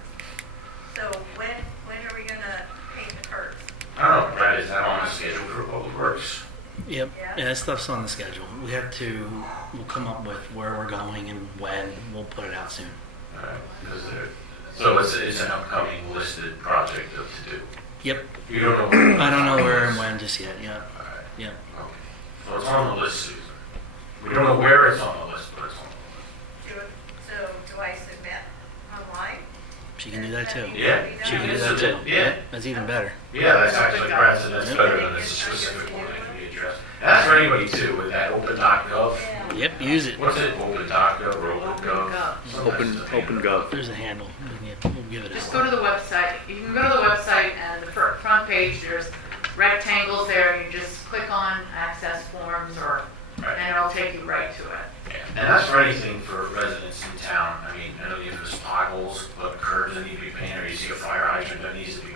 So when are we gonna paint the curbs? I don't know, Brad, is that on the schedule for public works? Yep. Yeah, that stuff's on the schedule. We'll come up with where we're going and when. We'll put it out soon. Alright, so it's an upcoming listed project of to do. Yep. You don't know where? I don't know where and when just yet. Yeah. Alright. Yep. Okay. So it's on the list, Susan. We don't know where it's on the list, but it's on the list. So do I submit online? She can do that too. Yeah. She can do that too. Yeah. That's even better. Yeah, that's actually, Brad said that's better than this specific one that can be addressed. That's for anybody too, with that open.gov. Yep. Use it. What's it, open.gov or open.gov? Open.gov. There's a handle. We'll give it Just a. go to the website. You can go to the website and the front page, there's rectangles there, and you just click on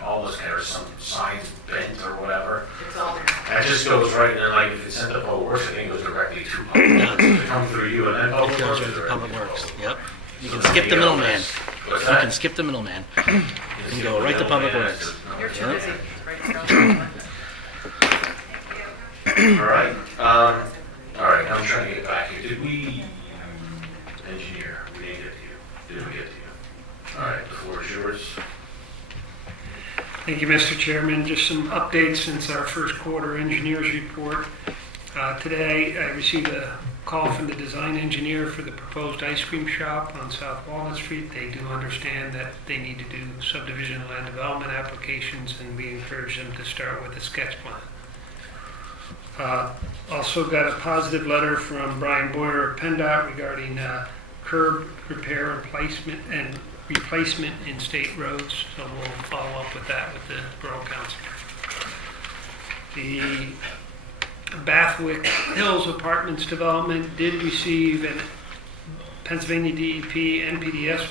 almost kind of some signs bent or whatever. It's all there. That just goes right, and then like if it's sent to Public Works, I think it goes directly to Public Works. It comes through you and then Public It goes Works. right to or Public directly Works, to yep. You can So skip the you know, middleman. what's You that? can skip the middleman. And go right to Public Works. You're too busy. Right, so- All right, I'm trying to get back here. Did we, engineer, we didn't get to you. Did we get to you? All right, the floor is yours. Thank you, Mr. Chairman. Just some updates since our first quarter engineers report. Today, I received a call from the design engineer for the proposed ice cream shop on South Walnut Street. They do understand that they need to do subdivision land development applications, and we encourage them to start with a sketch plan. Also got a positive letter from Brian Boyer of PennDOT regarding curb repair and replacement in state roads, so we'll follow up with that with the Borough Council. The Bathwick Hills Apartments development did receive an Pennsylvania DEP NPDES